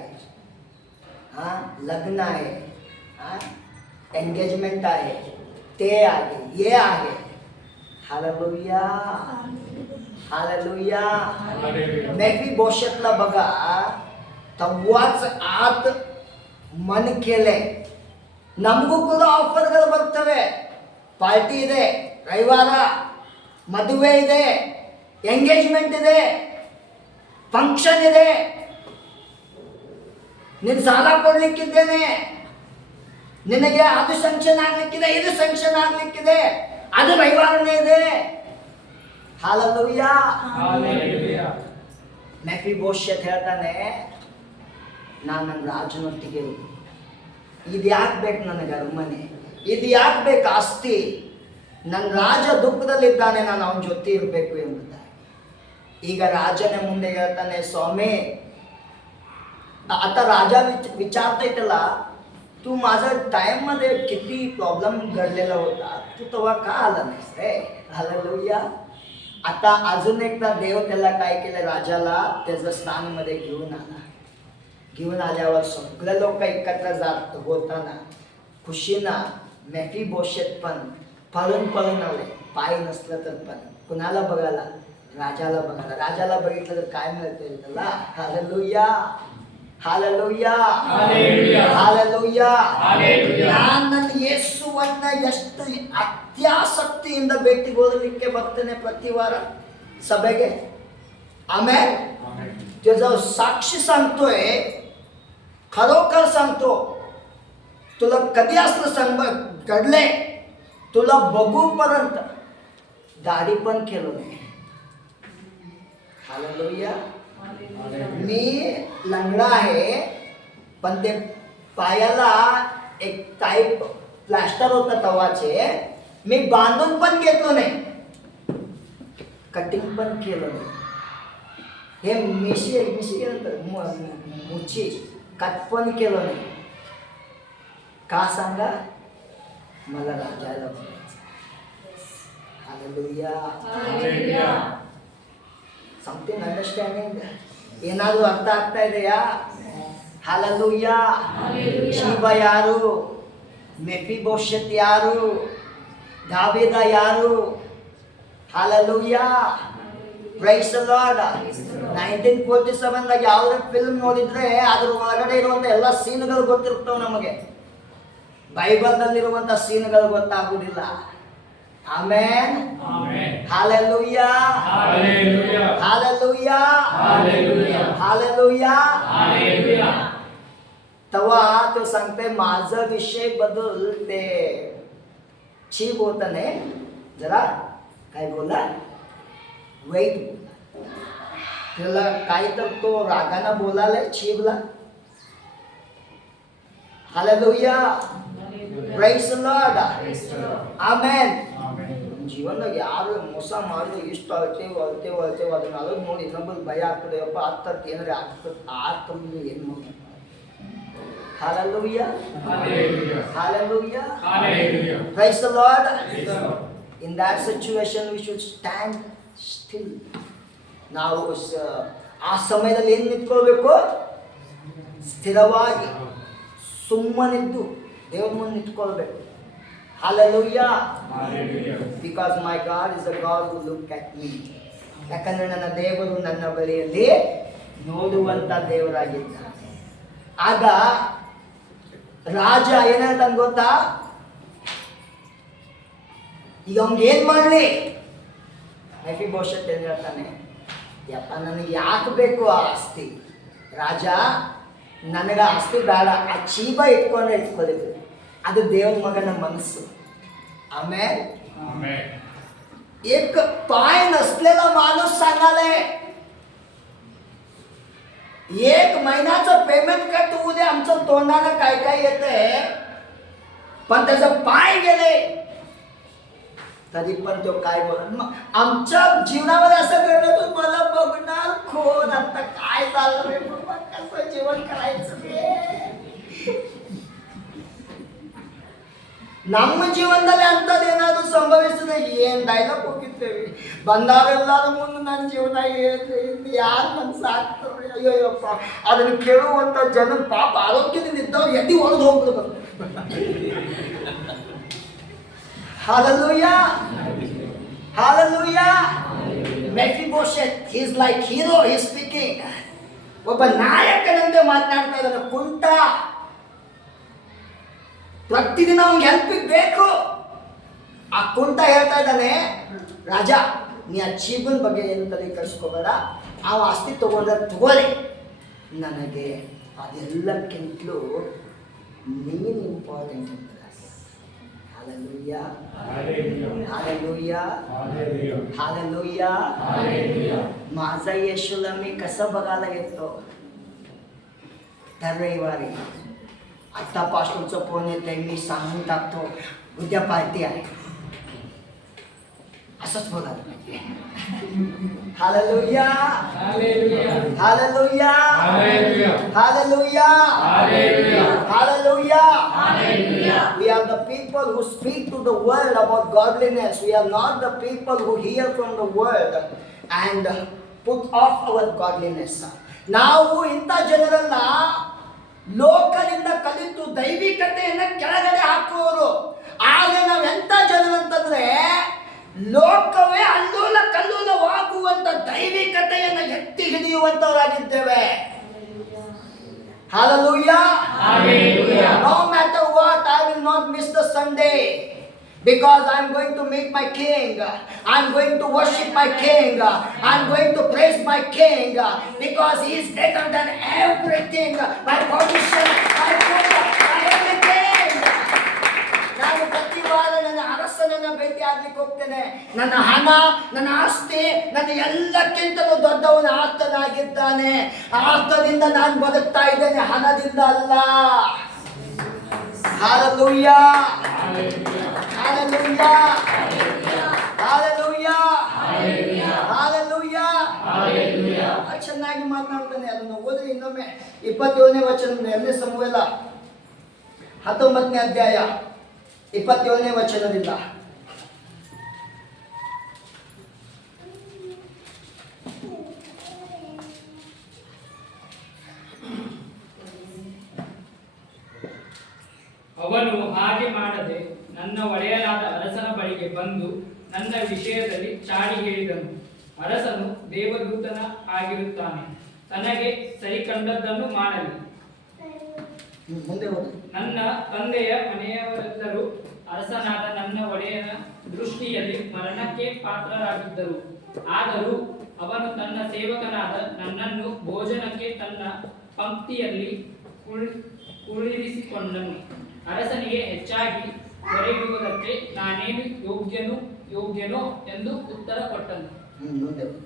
हां लग्न आहे, हां एंगेजमेंट आहे, ते आहे, ये आहे. Hallelujah hallelujah. Hallelujah. मेफीबोशतला बघा तेव्हाच ಆತ ಮನ್ ಕೇಳೆ, ನಮಗೂ ಕೂಡ ಆಫರ್ಗಳು ಬರ್ತವೆ, ಪಾರ್ಟಿ ಇದೆ ರವಿವಾರ, ಮದುವೆ ಇದೆ, ಎಂಗೇಜ್ಮೆಂಟ್ ಇದೆ, ಫಂಕ್ಷನ್ ಇದೆ, ನಿನ್ನ ಸಾಲ ಕೊಡ್ಲಿಕ್ಕಿದ್ದೇನೆ, ನಿನಗೆ ಅದು ಸಂಕ್ಷನ್ ಆಗ್ಲಿಕ್ಕಿದೆ, ಇದು ಸಂಕ್ಷನ್ ಆಗ್ಲಿಕ್ಕಿದೆ, ಅದು ರವಿವಾರನೇ ಇದೆ. ಹಾಲೆಲೂಯಾ. Hallelujah. ಮೆಫೀಬೋಶೆತ್ ಹೇಳ್ತಾನೆ ನಾನು ನನ್ನ ರಾಜನೊಟ್ಟಿಗೆ ಇದು ಯಾಕೆ ಬೇಕು ನನಗೆ ಅರಮನೆ, ಇದು ಯಾಕೆ ಬೇಕು ಆಸ್ತಿ, ನನ್ನ ರಾಜ ದುಃಖದಲ್ಲಿದ್ದಾನೆ, ನಾನು ಅವನ ಜೊತೆ ಇರಬೇಕು ಎಂಬುದಾಗಿ. ಈಗ ರಾಜನ ಮುಂದೆ ಹೇಳ್ತಾನೆ स्वामी, आता राजा विचारता तू माझा टाईममध्ये किती प्रॉब्लेम घडलेला होता, तू तेव्हा का आला नाहीस रे. हालेलुया. आता अजून एकदा देव त्याला काय केलं, राजाला त्याच्या स्थानमध्ये घेऊन आला. घेऊन आल्यावर सगळे लोक एकत्र जात होताना खुशीनं मेफीबोशेत पण पळून आले, पाय नसलं तर पण कुणाला बघायला, राजाला बघायला. राजाला बघितलं तर काय मिळते त्याला. Hallelujah hallelujah Hallelujah. Hallelujah. Hallelujah. ನಾನು ನನ್ನ ಯೇಸುವನ್ನ ಎಷ್ಟು ಅತ್ಯಾಸಕ್ತಿಯಿಂದ ಭೇಟಿಗೊಳ್ಳಲಿಕ್ಕೆ ಬರ್ತೇನೆ ಪ್ರತಿ वार सभेಗೆ. आमेन. Amen. त्याचा साक्षी सांगतोय, खरोखर सांगतो, तुला कधी असलं घडले, तुला बघूपर्यंत दाढी पण केलं नाही. हालेलुया. मी लंगडा आहे, पण ते पायाला एक टाईप प्लास्टर होतं तवाचे, मी बांधून पण घेतलो नाही, कटिंग पण केलं नाही. हे मुची कट पण केलं नाही. का सांगा, मला राजाला बघायचं. हालेलुया. Hallelujah. ಸಮಥಿಂಗ್ ಅಂಡರ್ಸ್ಟ್ಯಾಂಡಿಂಗ್ ಏನಾದರೂ ಅರ್ಥ ಆಗ್ತಾ ಇದೆಯಾ. ಹಾಲೆಲೂಯಾ. ಶಿವ ಯಾರು, ಮೆಫೀಬೋಶೆತ್ ಯಾರು, ದಾವೀದ ಯಾರು. ಹಾಲೆಲೂಯಾ. Praise the lord. 1947 ಯಾವುದೇ ಫಿಲ್ಮ್ ನೋಡಿದ್ರೆ ಅದ್ರ ಒಳಗಡೆ ಇರುವಂಥ ಎಲ್ಲ ಸೀನ್ಗಳು ಗೊತ್ತಿರ್ತವೆ ನಮಗೆ, ಬೈಬಲ್ನಲ್ಲಿರುವಂಥ ಸೀನ್ಗಳು ಗೊತ್ತಾಗುವುದಿಲ್ಲ. Amen. Amen. Hallelujah. Hallelujah. Hallelujah. Hallelujah. Hallelujah. Hallelujah. तेव्हा तो सांगते माझा विषय बदल ते चीप होताने जरा काय बोला, वेट त्याला काय तर तो रागाना बोलाले चीबला. Hallelujah. Praise the Lord. Amen. ಜೀವನದಾಗ ಯಾರು ಮೋಸ ಮಾಡಿ ಇಷ್ಟ ಅಳ್ತೇವೆ ಅದನ್ನ ಅಳೋದು ನೋಡಿ ಇನ್ನೊಬ್ಬರು ಭಯ ಆಗ್ತದೆ, ಅಪ್ಪ ಆಗ್ತದೆ ಏನಾರ ಆಗ್ತದೆ ಏನು ಮಾಡಿ. Hallelujah. Hallelujah. Hallelujah. Hallelujah. Price the lord. Praise the Lord. In that situation we should stand still. ನಾವು ಆ ಸಮಯದಲ್ಲಿ ಏನು ನಿಂತ್ಕೊಳ್ಬೇಕು, ಸ್ಥಿರವಾಗಿ ಸುಮ್ಮನಿದ್ದು ದೇವ್ರ ಮುಂದೆ ನಿಂತ್ಕೊಳ್ಬೇಕು. Hallelujah. Hallelujah. Because my God is a God who look at me. ಯಾಕಂದ್ರೆ ನನ್ನ ದೇವರು ನನ್ನ ಬಳಿಯಲ್ಲಿ ನೋಡುವಂತ ದೇವರಾಗಿದ್ದಾನೆ. ಆಗ ರಾಜ ಏನ್ ಹೇಳ್ತಾನೆ ಗೊತ್ತಾ? ಈಗ ಅವ್ನಿಗೆ ಏನ್ ಮಾಡ್ಲಿ? ಮೆಫಿಬೋಶೆತ್ ಏನ್ ಹೇಳ್ತಾನೆ? ಯಪ್ಪ ನನಗೆ ಯಾಕೆ ಬೇಕು ಆ ಆಸ್ತಿ? ರಾಜ ನನಗೆ ಆಸ್ತಿ ಬೇಡ, ಆ ಚೀಬ ಇಟ್ಕೊಂಡ್ರೆ ಇಟ್ಕೊಳ್ಬೇಕು. ಅದು ದೇವ್ರ ಮಗನ ಮನಸ್ಸು. ಆಮೇಲೆ Amen. एक पाय नसलेला माणूस सांगाले 1 महिन्याचं पेमेंट कट होऊ दे, आमचं तोंडानं काय काय येतंय, पण त्याचं पाय गेले तरी पण तो काय बोलत. आमच्या जीवनामध्ये असं घडलं तर मला बघणार कोण? आता काय झालं रे बाबा, कसं जीवन करायचं रे? ನಮ್ಮ ಜೀವನದಲ್ಲಿ ಅಂಥದ್ದೇನಾದ್ರೂ ಸಂಭವಿಸಿದ್ರೆ ಏನು ಡೈಲಾಗ್ ಹೋಗಿರ್ತೇವೆ. ಬಂದಾಗೆಲ್ಲರ ಮುಂದೆ ನನ್ನ ಜೀವನ ಹೇಳ್ರಿ, ಯಾರು ನನ್ನ ಸಾಕ್ತಾರೆ? ಅಯ್ಯೋಯ್ಯಪ್ಪ, ಅದನ್ನು ಕೇಳುವಂಥ ಜನ ಪಾಪ ಆರೋಗ್ಯದಿಂದ ಇದ್ದವ್ರು ಎದ್ದು ಹೊಡೆದು ಹೋಗ್ಬಿಡ್ಬೇಕು. Hallelujah. Hallelujah. Mephibosheth, he is like hero, he is speaking. ಒಬ್ಬ ನಾಯಕನಂತೆ ಮಾತನಾಡ್ತಾ ಇದ್ದಾನೆ. ಕುಂಟ, ಪ್ರತಿದಿನ ಅವ್ನಿಗೆ ಹೆಲ್ಪಿಗೆ ಬೇಕು. ಆ ಕುಂಟ ಹೇಳ್ತಾ ಇದ್ದಾನೆ, ರಾಜ ನೀ ಆ ಚೀಬನ್ ಬಗ್ಗೆ ಏನು ತಲೆ ಕಳಿಸ್ಕೋಬೇಡ, ಆ ಆಸ್ತಿ ತಗೊಂಡ್ರೆ ತಗೋಲಿ, ನನಗೆ ಅದೆಲ್ಲಕ್ಕಿಂತಲೂ ನೀನು ಇಂಪಾರ್ಟೆಂಟ್ ಅಂತ. Hallelujah. Hallelujah. Hallelujah. माझा येशूला मी कसं बघायला येतो दर रविवारी. आता पास्टरचं फोन येते, मी सांगून टाकतो उद्या पार्टी आहे, असंच बघायला पाहिजे. Hallelujah. Hallelujah. Hallelujah. Hallelujah. Hallelujah. Hallelujah. Hallelujah. Hallelujah. We are the people who speak to the world about godliness. We are not the people who hear from the world and put off our godliness. ನಾವು ಇಂಥ ಜನರನ್ನ ಲೋಕದಿಂದ ಕಲಿತು ದೈವಿಕತೆಯನ್ನು ಕೆಳಗಡೆ ಹಾಕುವವರು. ಆದರೆ ನಾವು ಎಂಥ ಜನರಂತಂದ್ರೆ ಲೋಕವೇ ಅಲ್ಲೋಲ ಕಲ್ಲೋಲವಾಗುವಂತ ದೈವಿಕತೆಯನ್ನು ಎತ್ತಿ ಹಿಡಿಯುವಂತವರಾಗಿದ್ದೇವೆ. Hallelujah. Hallelujah. No matter what, I will not miss the Sunday because I am going to meet my King. I am going to worship my King. I am going to praise my King because He is greater than everything. My position, my food, my everything. ನಾನು ಪ್ರತಿ ವಾರ ನನ್ನ ಅರಸನನ್ನ ಭೇಟಿ ಆಗ್ಲಿಕ್ಕೆ ಹೋಗ್ತೇನೆ. ನನ್ನ ಹಣ, ನನ್ನ ಆಸ್ತಿ, ನನ್ನ ಎಲ್ಲಕ್ಕಿಂತಲೂ ದೊಡ್ಡವನ ಆರ್ತನಾಗಿದ್ದಾನೆ. ಆರ್ತದಿಂದ ನಾನು ಬದುಕ್ತಾ ಇದ್ದೇನೆ, ಹಣದಿಂದ ಅಲ್ಲ. Hallelujah. Hallelujah. Hallelujah. Hallelujah. ಚೆನ್ನಾಗಿ ಮಾತನಾಡ್ತಾನೆ. ಅದನ್ನು ಓದಿ ಇನ್ನೊಮ್ಮೆ 27ನೇ ವಚನ, 2ನೇ ಸಮುವೇಲ 19ನೇ ಅಧ್ಯಾಯ 27ನೇ ವಚನದಿಂದ. ಅವನು ಹಾಗೆ ಮಾಡದೆ ನನ್ನ ಒಡೆಯನಾದ ಅರಸನ ಬಳಿಗೆ ಬಂದು ನನ್ನ ವಿಷಯದಲ್ಲಿ ಚಾಡಿ ಹೇಳಿದನು. ಅರಸನು ದೇವದೂತನ ಆಗಿರುತ್ತಾನೆ, ತನಗೆ ಸರಿ ಕಂಡದ್ದನ್ನು ಮಾಡಲಿ. ಮುಂದೆ ಓದಿ. ನನ್ನ ತಂದೆಯ ಮನೆಯವರೆಲ್ಲರೂ ಅರಸನಾದ ನನ್ನ ಒಡೆಯನ ದೃಷ್ಟಿಯಲ್ಲಿ ಮರಣಕ್ಕೆ ಪಾತ್ರರಾಗಿದ್ದರು. ಆದರೂ ಅವನು ತನ್ನ ಸೇವಕನಾದ ನನ್ನನ್ನು ಭೋಜನಕ್ಕೆ ತನ್ನ ಪಂಕ್ತಿಯಲ್ಲಿ ಕುಳ್ಳಿರಿಸಿಕೊಂಡನು. ಅರಸನಿಗೆ ಹೆಚ್ಚಾಗಿ ಹೊರೆಯುವುದಕ್ಕೆ ನಾನೇನು ಯೋಗ್ಯನೋ ಎಂದು ಉತ್ತರ ಕೊಟ್ಟನು. ಮುಂದೆ ಓದಿ.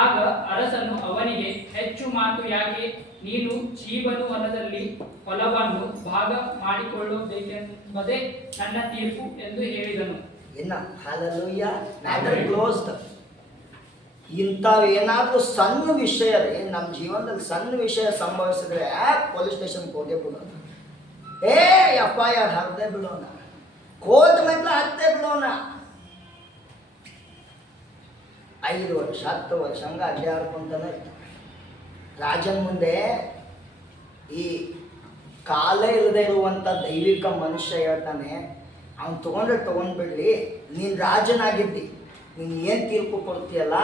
ಆಗ ಅರಸನು ಅವನಿಗೆ, ಹೆಚ್ಚು ಮಾತು ಯಾಕೆ? ನೀನು ಚೀಬನು ಹೊಲದಲ್ಲಿ ಹೊಲವನ್ನು ಭಾಗ ಮಾಡಿಕೊಳ್ಳಬೇಕೆಂಬುದೇ ನನ್ನ ತೀರ್ಪು ಎಂದು ಹೇಳಿದನು. ಇನ್ನ Hallelujah. Matter closed. ಇಂಥವೇನಾದ್ರೂ ಸಣ್ಣ ವಿಷಯ ರೀ, ನಮ್ಮ ಜೀವನದಲ್ಲಿ ಸಣ್ಣ ವಿಷಯ ಸಂಭವಿಸಿದ್ರೆ ಪೊಲೀಸ್ ಸ್ಟೇಷನ್ಗೆ ಹೋಗೇ ಬಿಡೋಣ, FIR ಹಾಕದೆ ಬಿಡೋಣ, ಕೋರ್ಟ್ ಮೆಟ್ಲ ಹತ್ತೇ ಬಿಡೋಣ. 5 ವರ್ಷ 10 ವರ್ಷ ಹಂಗೆ ಅಡ್ಡಾಡ್ಕೊಂತಾನೆ ಇರ್ತಾರೆ. ರಾಜನ ಮುಂದೆ ಈ ಕಾಲ ಇಲ್ಲದೆ ಇರುವಂಥ ದೈವಿಕ ಮನುಷ್ಯ ಹೇಳ್ತಾನೆ, ಅವ್ನು ತೊಗೊಂಡ್ರೆ ತೊಗೊಂಡ್ಬಿಡ್ಲಿ, ನೀನು ರಾಜನಾಗಿದ್ದಿ, ನೀನು ಏನು ತೀರ್ಪು ಕೊಡ್ತೀಯಲ್ಲ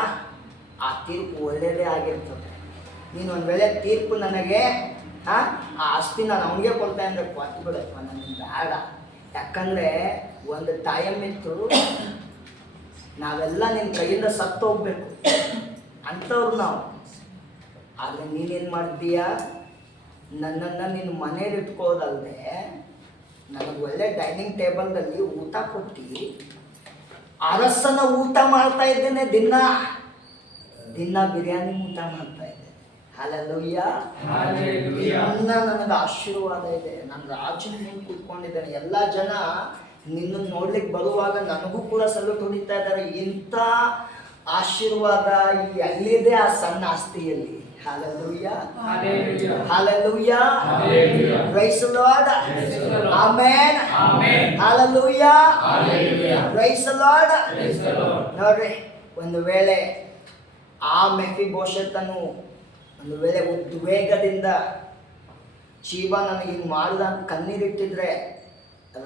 ಆ ತೀರ್ಪು ಒಳ್ಳೆಯದೇ ಆಗಿರ್ತದೆ. ನೀನು ಒಂದು ವೇಳೆ ತೀರ್ಪು ನನಗೆ ಆ ಆಸ್ತಿ ನಾನು ಅವನಿಗೆ ಕೊಡ್ತಾ ಅಂದರೆ ಕೊಟ್ಟು ಬಿಡಪ್ಪ, ನನಗೆ ಬೇಡ. ಯಾಕಂದರೆ ಒಂದು ಟೈಮ್ ಇತ್ತು ನಾವೆಲ್ಲ ನಿನ್ನ ಕೈಯಿಂದ ಸತ್ತು ಹೋಗ್ಬೇಕು ಅಂಥವ್ರು ನಾವು. ಆದರೆ ನೀನೇನು ಮಾಡಿದ್ದೀಯ, ನನ್ನನ್ನು ನಿನ್ನ ಮನೇಲಿ ಇಟ್ಕೊಳ್ಳೋದಲ್ಲದೆ ನನಗೆ ಒಳ್ಳೆ ಡೈನಿಂಗ್ ಟೇಬಲ್ನಲ್ಲಿ ಊಟ ಕೊಟ್ಟು ಅರಸನ ಊಟ ಮಾಡ್ತಾ ಇದ್ದೇನೆ. ದಿನ ಬಿರಿಯಾನಿ ಊಟ ಮಾಡ್ತಾ ಇದ್ದೇನೆ. ಹಲ್ಲೆಲೂಯ. ಇನ್ನ ನನಗೆ ಆಶೀರ್ವಾದ ಇದೆ. ನಾನು ರಾಜನ ಮುಂದೆ ಕೂತ್ಕೊಂಡಿದ್ದೇನೆ. ಎಲ್ಲ ಜನ ನಿನ್ನನ್ನು ನೋಡ್ಲಿಕ್ಕೆ ಬರುವಾಗ ನನಗೂ ಕೂಡ ಸಲ್ಯೂಟ್ ಹೊಡಿತಾ ಇದ್ದಾರೆ. ಇಂಥ ಆಶೀರ್ವಾದ ಎಲ್ಲಿದೆ ಆ ಸಣ್ಣ ಆಸ್ತಿಯಲ್ಲಿ. Hallelujah. Hallelujah. Hallelujah. Hallelujah. Praise the Lord. Praise the Lord. Amen. Amen. Hallelujah. Hallelujah. Praise the Lord. Praise the Lord. ನೋಡ್ರಿ, ಒಂದು ವೇಳೆ ಆ ಮೆಫಿಬೋಶೆತನು ಒಂದು ವೇಳೆ ಉದ್ವೇಗದಿಂದ ಜೀವ ನನಗೆ ಹಿಂಗೆ ಮಾಡಿದ ಅಂತ ಕಣ್ಣೀರಿಟ್ಟಿದ್ರೆ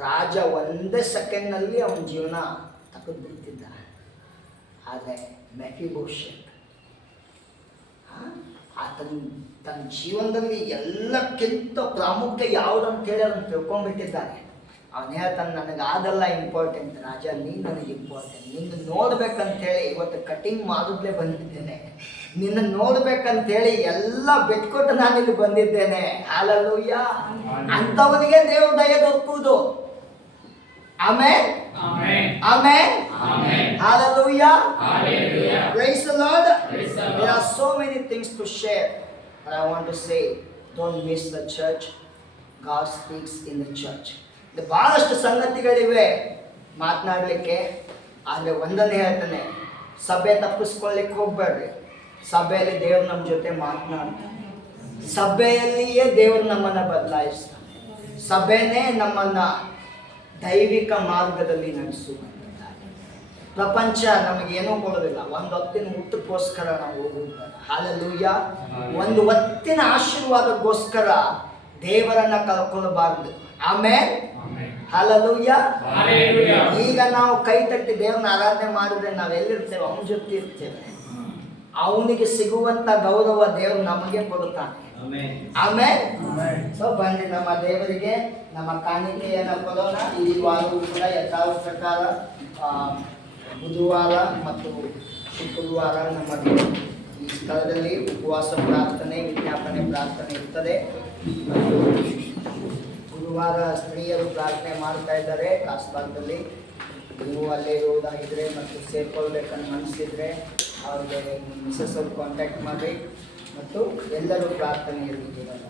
ರಾಜ ಒಂದೇ ಸೆಕೆಂಡ್ನಲ್ಲಿ ಅವನ ಜೀವನ ತಗೊಂಡು ಬಿಡ್ತಿದ್ದ. ಆದರೆ ಮೆಫಿಬೋಶೆತ್ ತನ್ನ ಜೀವನದಲ್ಲಿ ಎಲ್ಲಕ್ಕಿಂತ ಪ್ರಾಮುಖ್ಯ ಯಾವುದಂತೇಳಿ ಅದನ್ನು ತಿಳ್ಕೊಂಡ್ಬಿಟ್ಟಿದ್ದಾನೆ. ಅವನು ಹೇಳ್ತಾನೆ, ನನಗೆ ಅದೆಲ್ಲ ಇಂಪಾರ್ಟೆಂಟ್ ರಾಜ, ನೀನು ನನಗೆ ಇಂಪಾರ್ಟೆಂಟ್. ನಿನ್ನ ನೋಡ್ಬೇಕಂತೇಳಿ ಇವತ್ತು ಕಟಿಂಗ್ ಮಾಡಿದ್ಲೇ ಬಂದಿದ್ದೇನೆ. ನಿನ್ನ ನೋಡ್ಬೇಕಂತೇಳಿ ಎಲ್ಲ ಬಿಟ್ಕೊಟ್ಟು ನಾನಿಲ್ಲಿ ಬಂದಿದ್ದೇನೆ. ಹಲ್ಲೆಲೂಯ. ಅಂಥವನಿಗೆ ದೇವ್ರ ದಯ ದೊರಕುವುದು. Amen. Amen. Amen. Amen. Hallelujah. Hallelujah. Praise the Lord. Praise the Lord. There are so many things to share, but I want to say, don't miss the church. God speaks in the church. ಬಹಳಷ್ಟು ಸಂಗತಿಗಳಿವೆ ಮಾತನಾಡಲಿಕ್ಕೆ. ಆದರೆ ಒಂದನ್ನೇ ಹೇಳ್ತಾನೆ, ಸಭೆ ತಪ್ಪಿಸ್ಕೊಳ್ಳಿಕ್ಕೆ ಹೋಗ್ಬೇಡ್ರಿ. ಸಭೆಯಲ್ಲಿ ದೇವರು ನಮ್ಮ ಜೊತೆ ಮಾತನಾಡ್ತಾನೆ. ಸಭೆಯಲ್ಲಿಯೇ ದೇವರು ನಮ್ಮನ್ನು ಬದಲಾಯಿಸ್ತಾನೆ. ಸಭೆನೇ ನಮ್ಮನ್ನು ದೈವಿಕ ಮಾರ್ಗದಲ್ಲಿ ನಡೆಸುವಂಥದ್ದಾಗಿ. ಪ್ರಪಂಚ ನಮಗೇನೂ ಕೊಡೋದಿಲ್ಲ. ಒಂದು ಹೊತ್ತಿನ ಊಟಕ್ಕೋಸ್ಕರ ನಾವು ಹೋಗುವುದಿಲ್ಲ. ಹಲ್ಲೆಲೂಯ. ಒಂದು ಹೊತ್ತಿನ ಆಶೀರ್ವಾದಕ್ಕೋಸ್ಕರ ದೇವರನ್ನ ಕಳ್ಕೊಳ್ಬಾರ್ದು. ಆಮೆನ್. ಹಲ್ಲೆಲೂಯ. Hallelujah. ಈಗ ನಾವು ಕೈ ತಟ್ಟಿ ದೇವರನ್ನ ಆರಾಧನೆ ಮಾಡಿದ್ರೆ ನಾವು ಎಲ್ಲಿರ್ತೇವೆ? ಅವನ ಜೊತೆ ಇರ್ತೇವೆ. ಅವನಿಗೆ ಸಿಗುವಂತ ಗೌರವ ದೇವರು ನಮಗೆ ಕೊಡುತ್ತಾನೆ. ಆಮೆನ್. ಸೊ ಬನ್ನಿ, ನಮ್ಮ ದೇವರಿಗೆ ನಮ್ಮ ಕಾಣಿಕೆಯನ್ನು ಕೊಡೋಣ. ಈ ವಾರವೂ ಕೂಡ ಯಥಾವಥ ಪ್ರಕಾರ ಬುಧವಾರ ಮತ್ತು ಶುಕ್ರವಾರ ನಮಗೆ ಈ ಸ್ಥಳದಲ್ಲಿ ಉಪವಾಸ ಪ್ರಾರ್ಥನೆ, ವಿಜ್ಞಾಪನೆ ಪ್ರಾರ್ಥನೆ ಇರ್ತದೆ. ಮತ್ತು ಗುರುವಾರ ಸ್ತ್ರೀಯರು ಪ್ರಾರ್ಥನೆ ಮಾಡ್ತಾ ಇದ್ದಾರೆ ಆ ಸ್ಥಳದಲ್ಲಿ. ನೀವು ಅಲ್ಲೇ ಇರುವುದಾಗಿದ್ದರೆ ಮತ್ತು ಸೇರ್ಕೊಳ್ಬೇಕಂತ ಮನಸ್ಸಿದ್ರೆ ಅವ್ರಿಗೆ ಮಿಸಸ್ ಅವ್ರು ಕಾಂಟ್ಯಾಕ್ಟ್ ಮಾಡಿ. ಮತ್ತು ಎಲ್ಲರೂ ಪ್ರಾರ್ಥನೆಯಲ್ಲಿ ಇದ್ದೀರಲ್ಲ.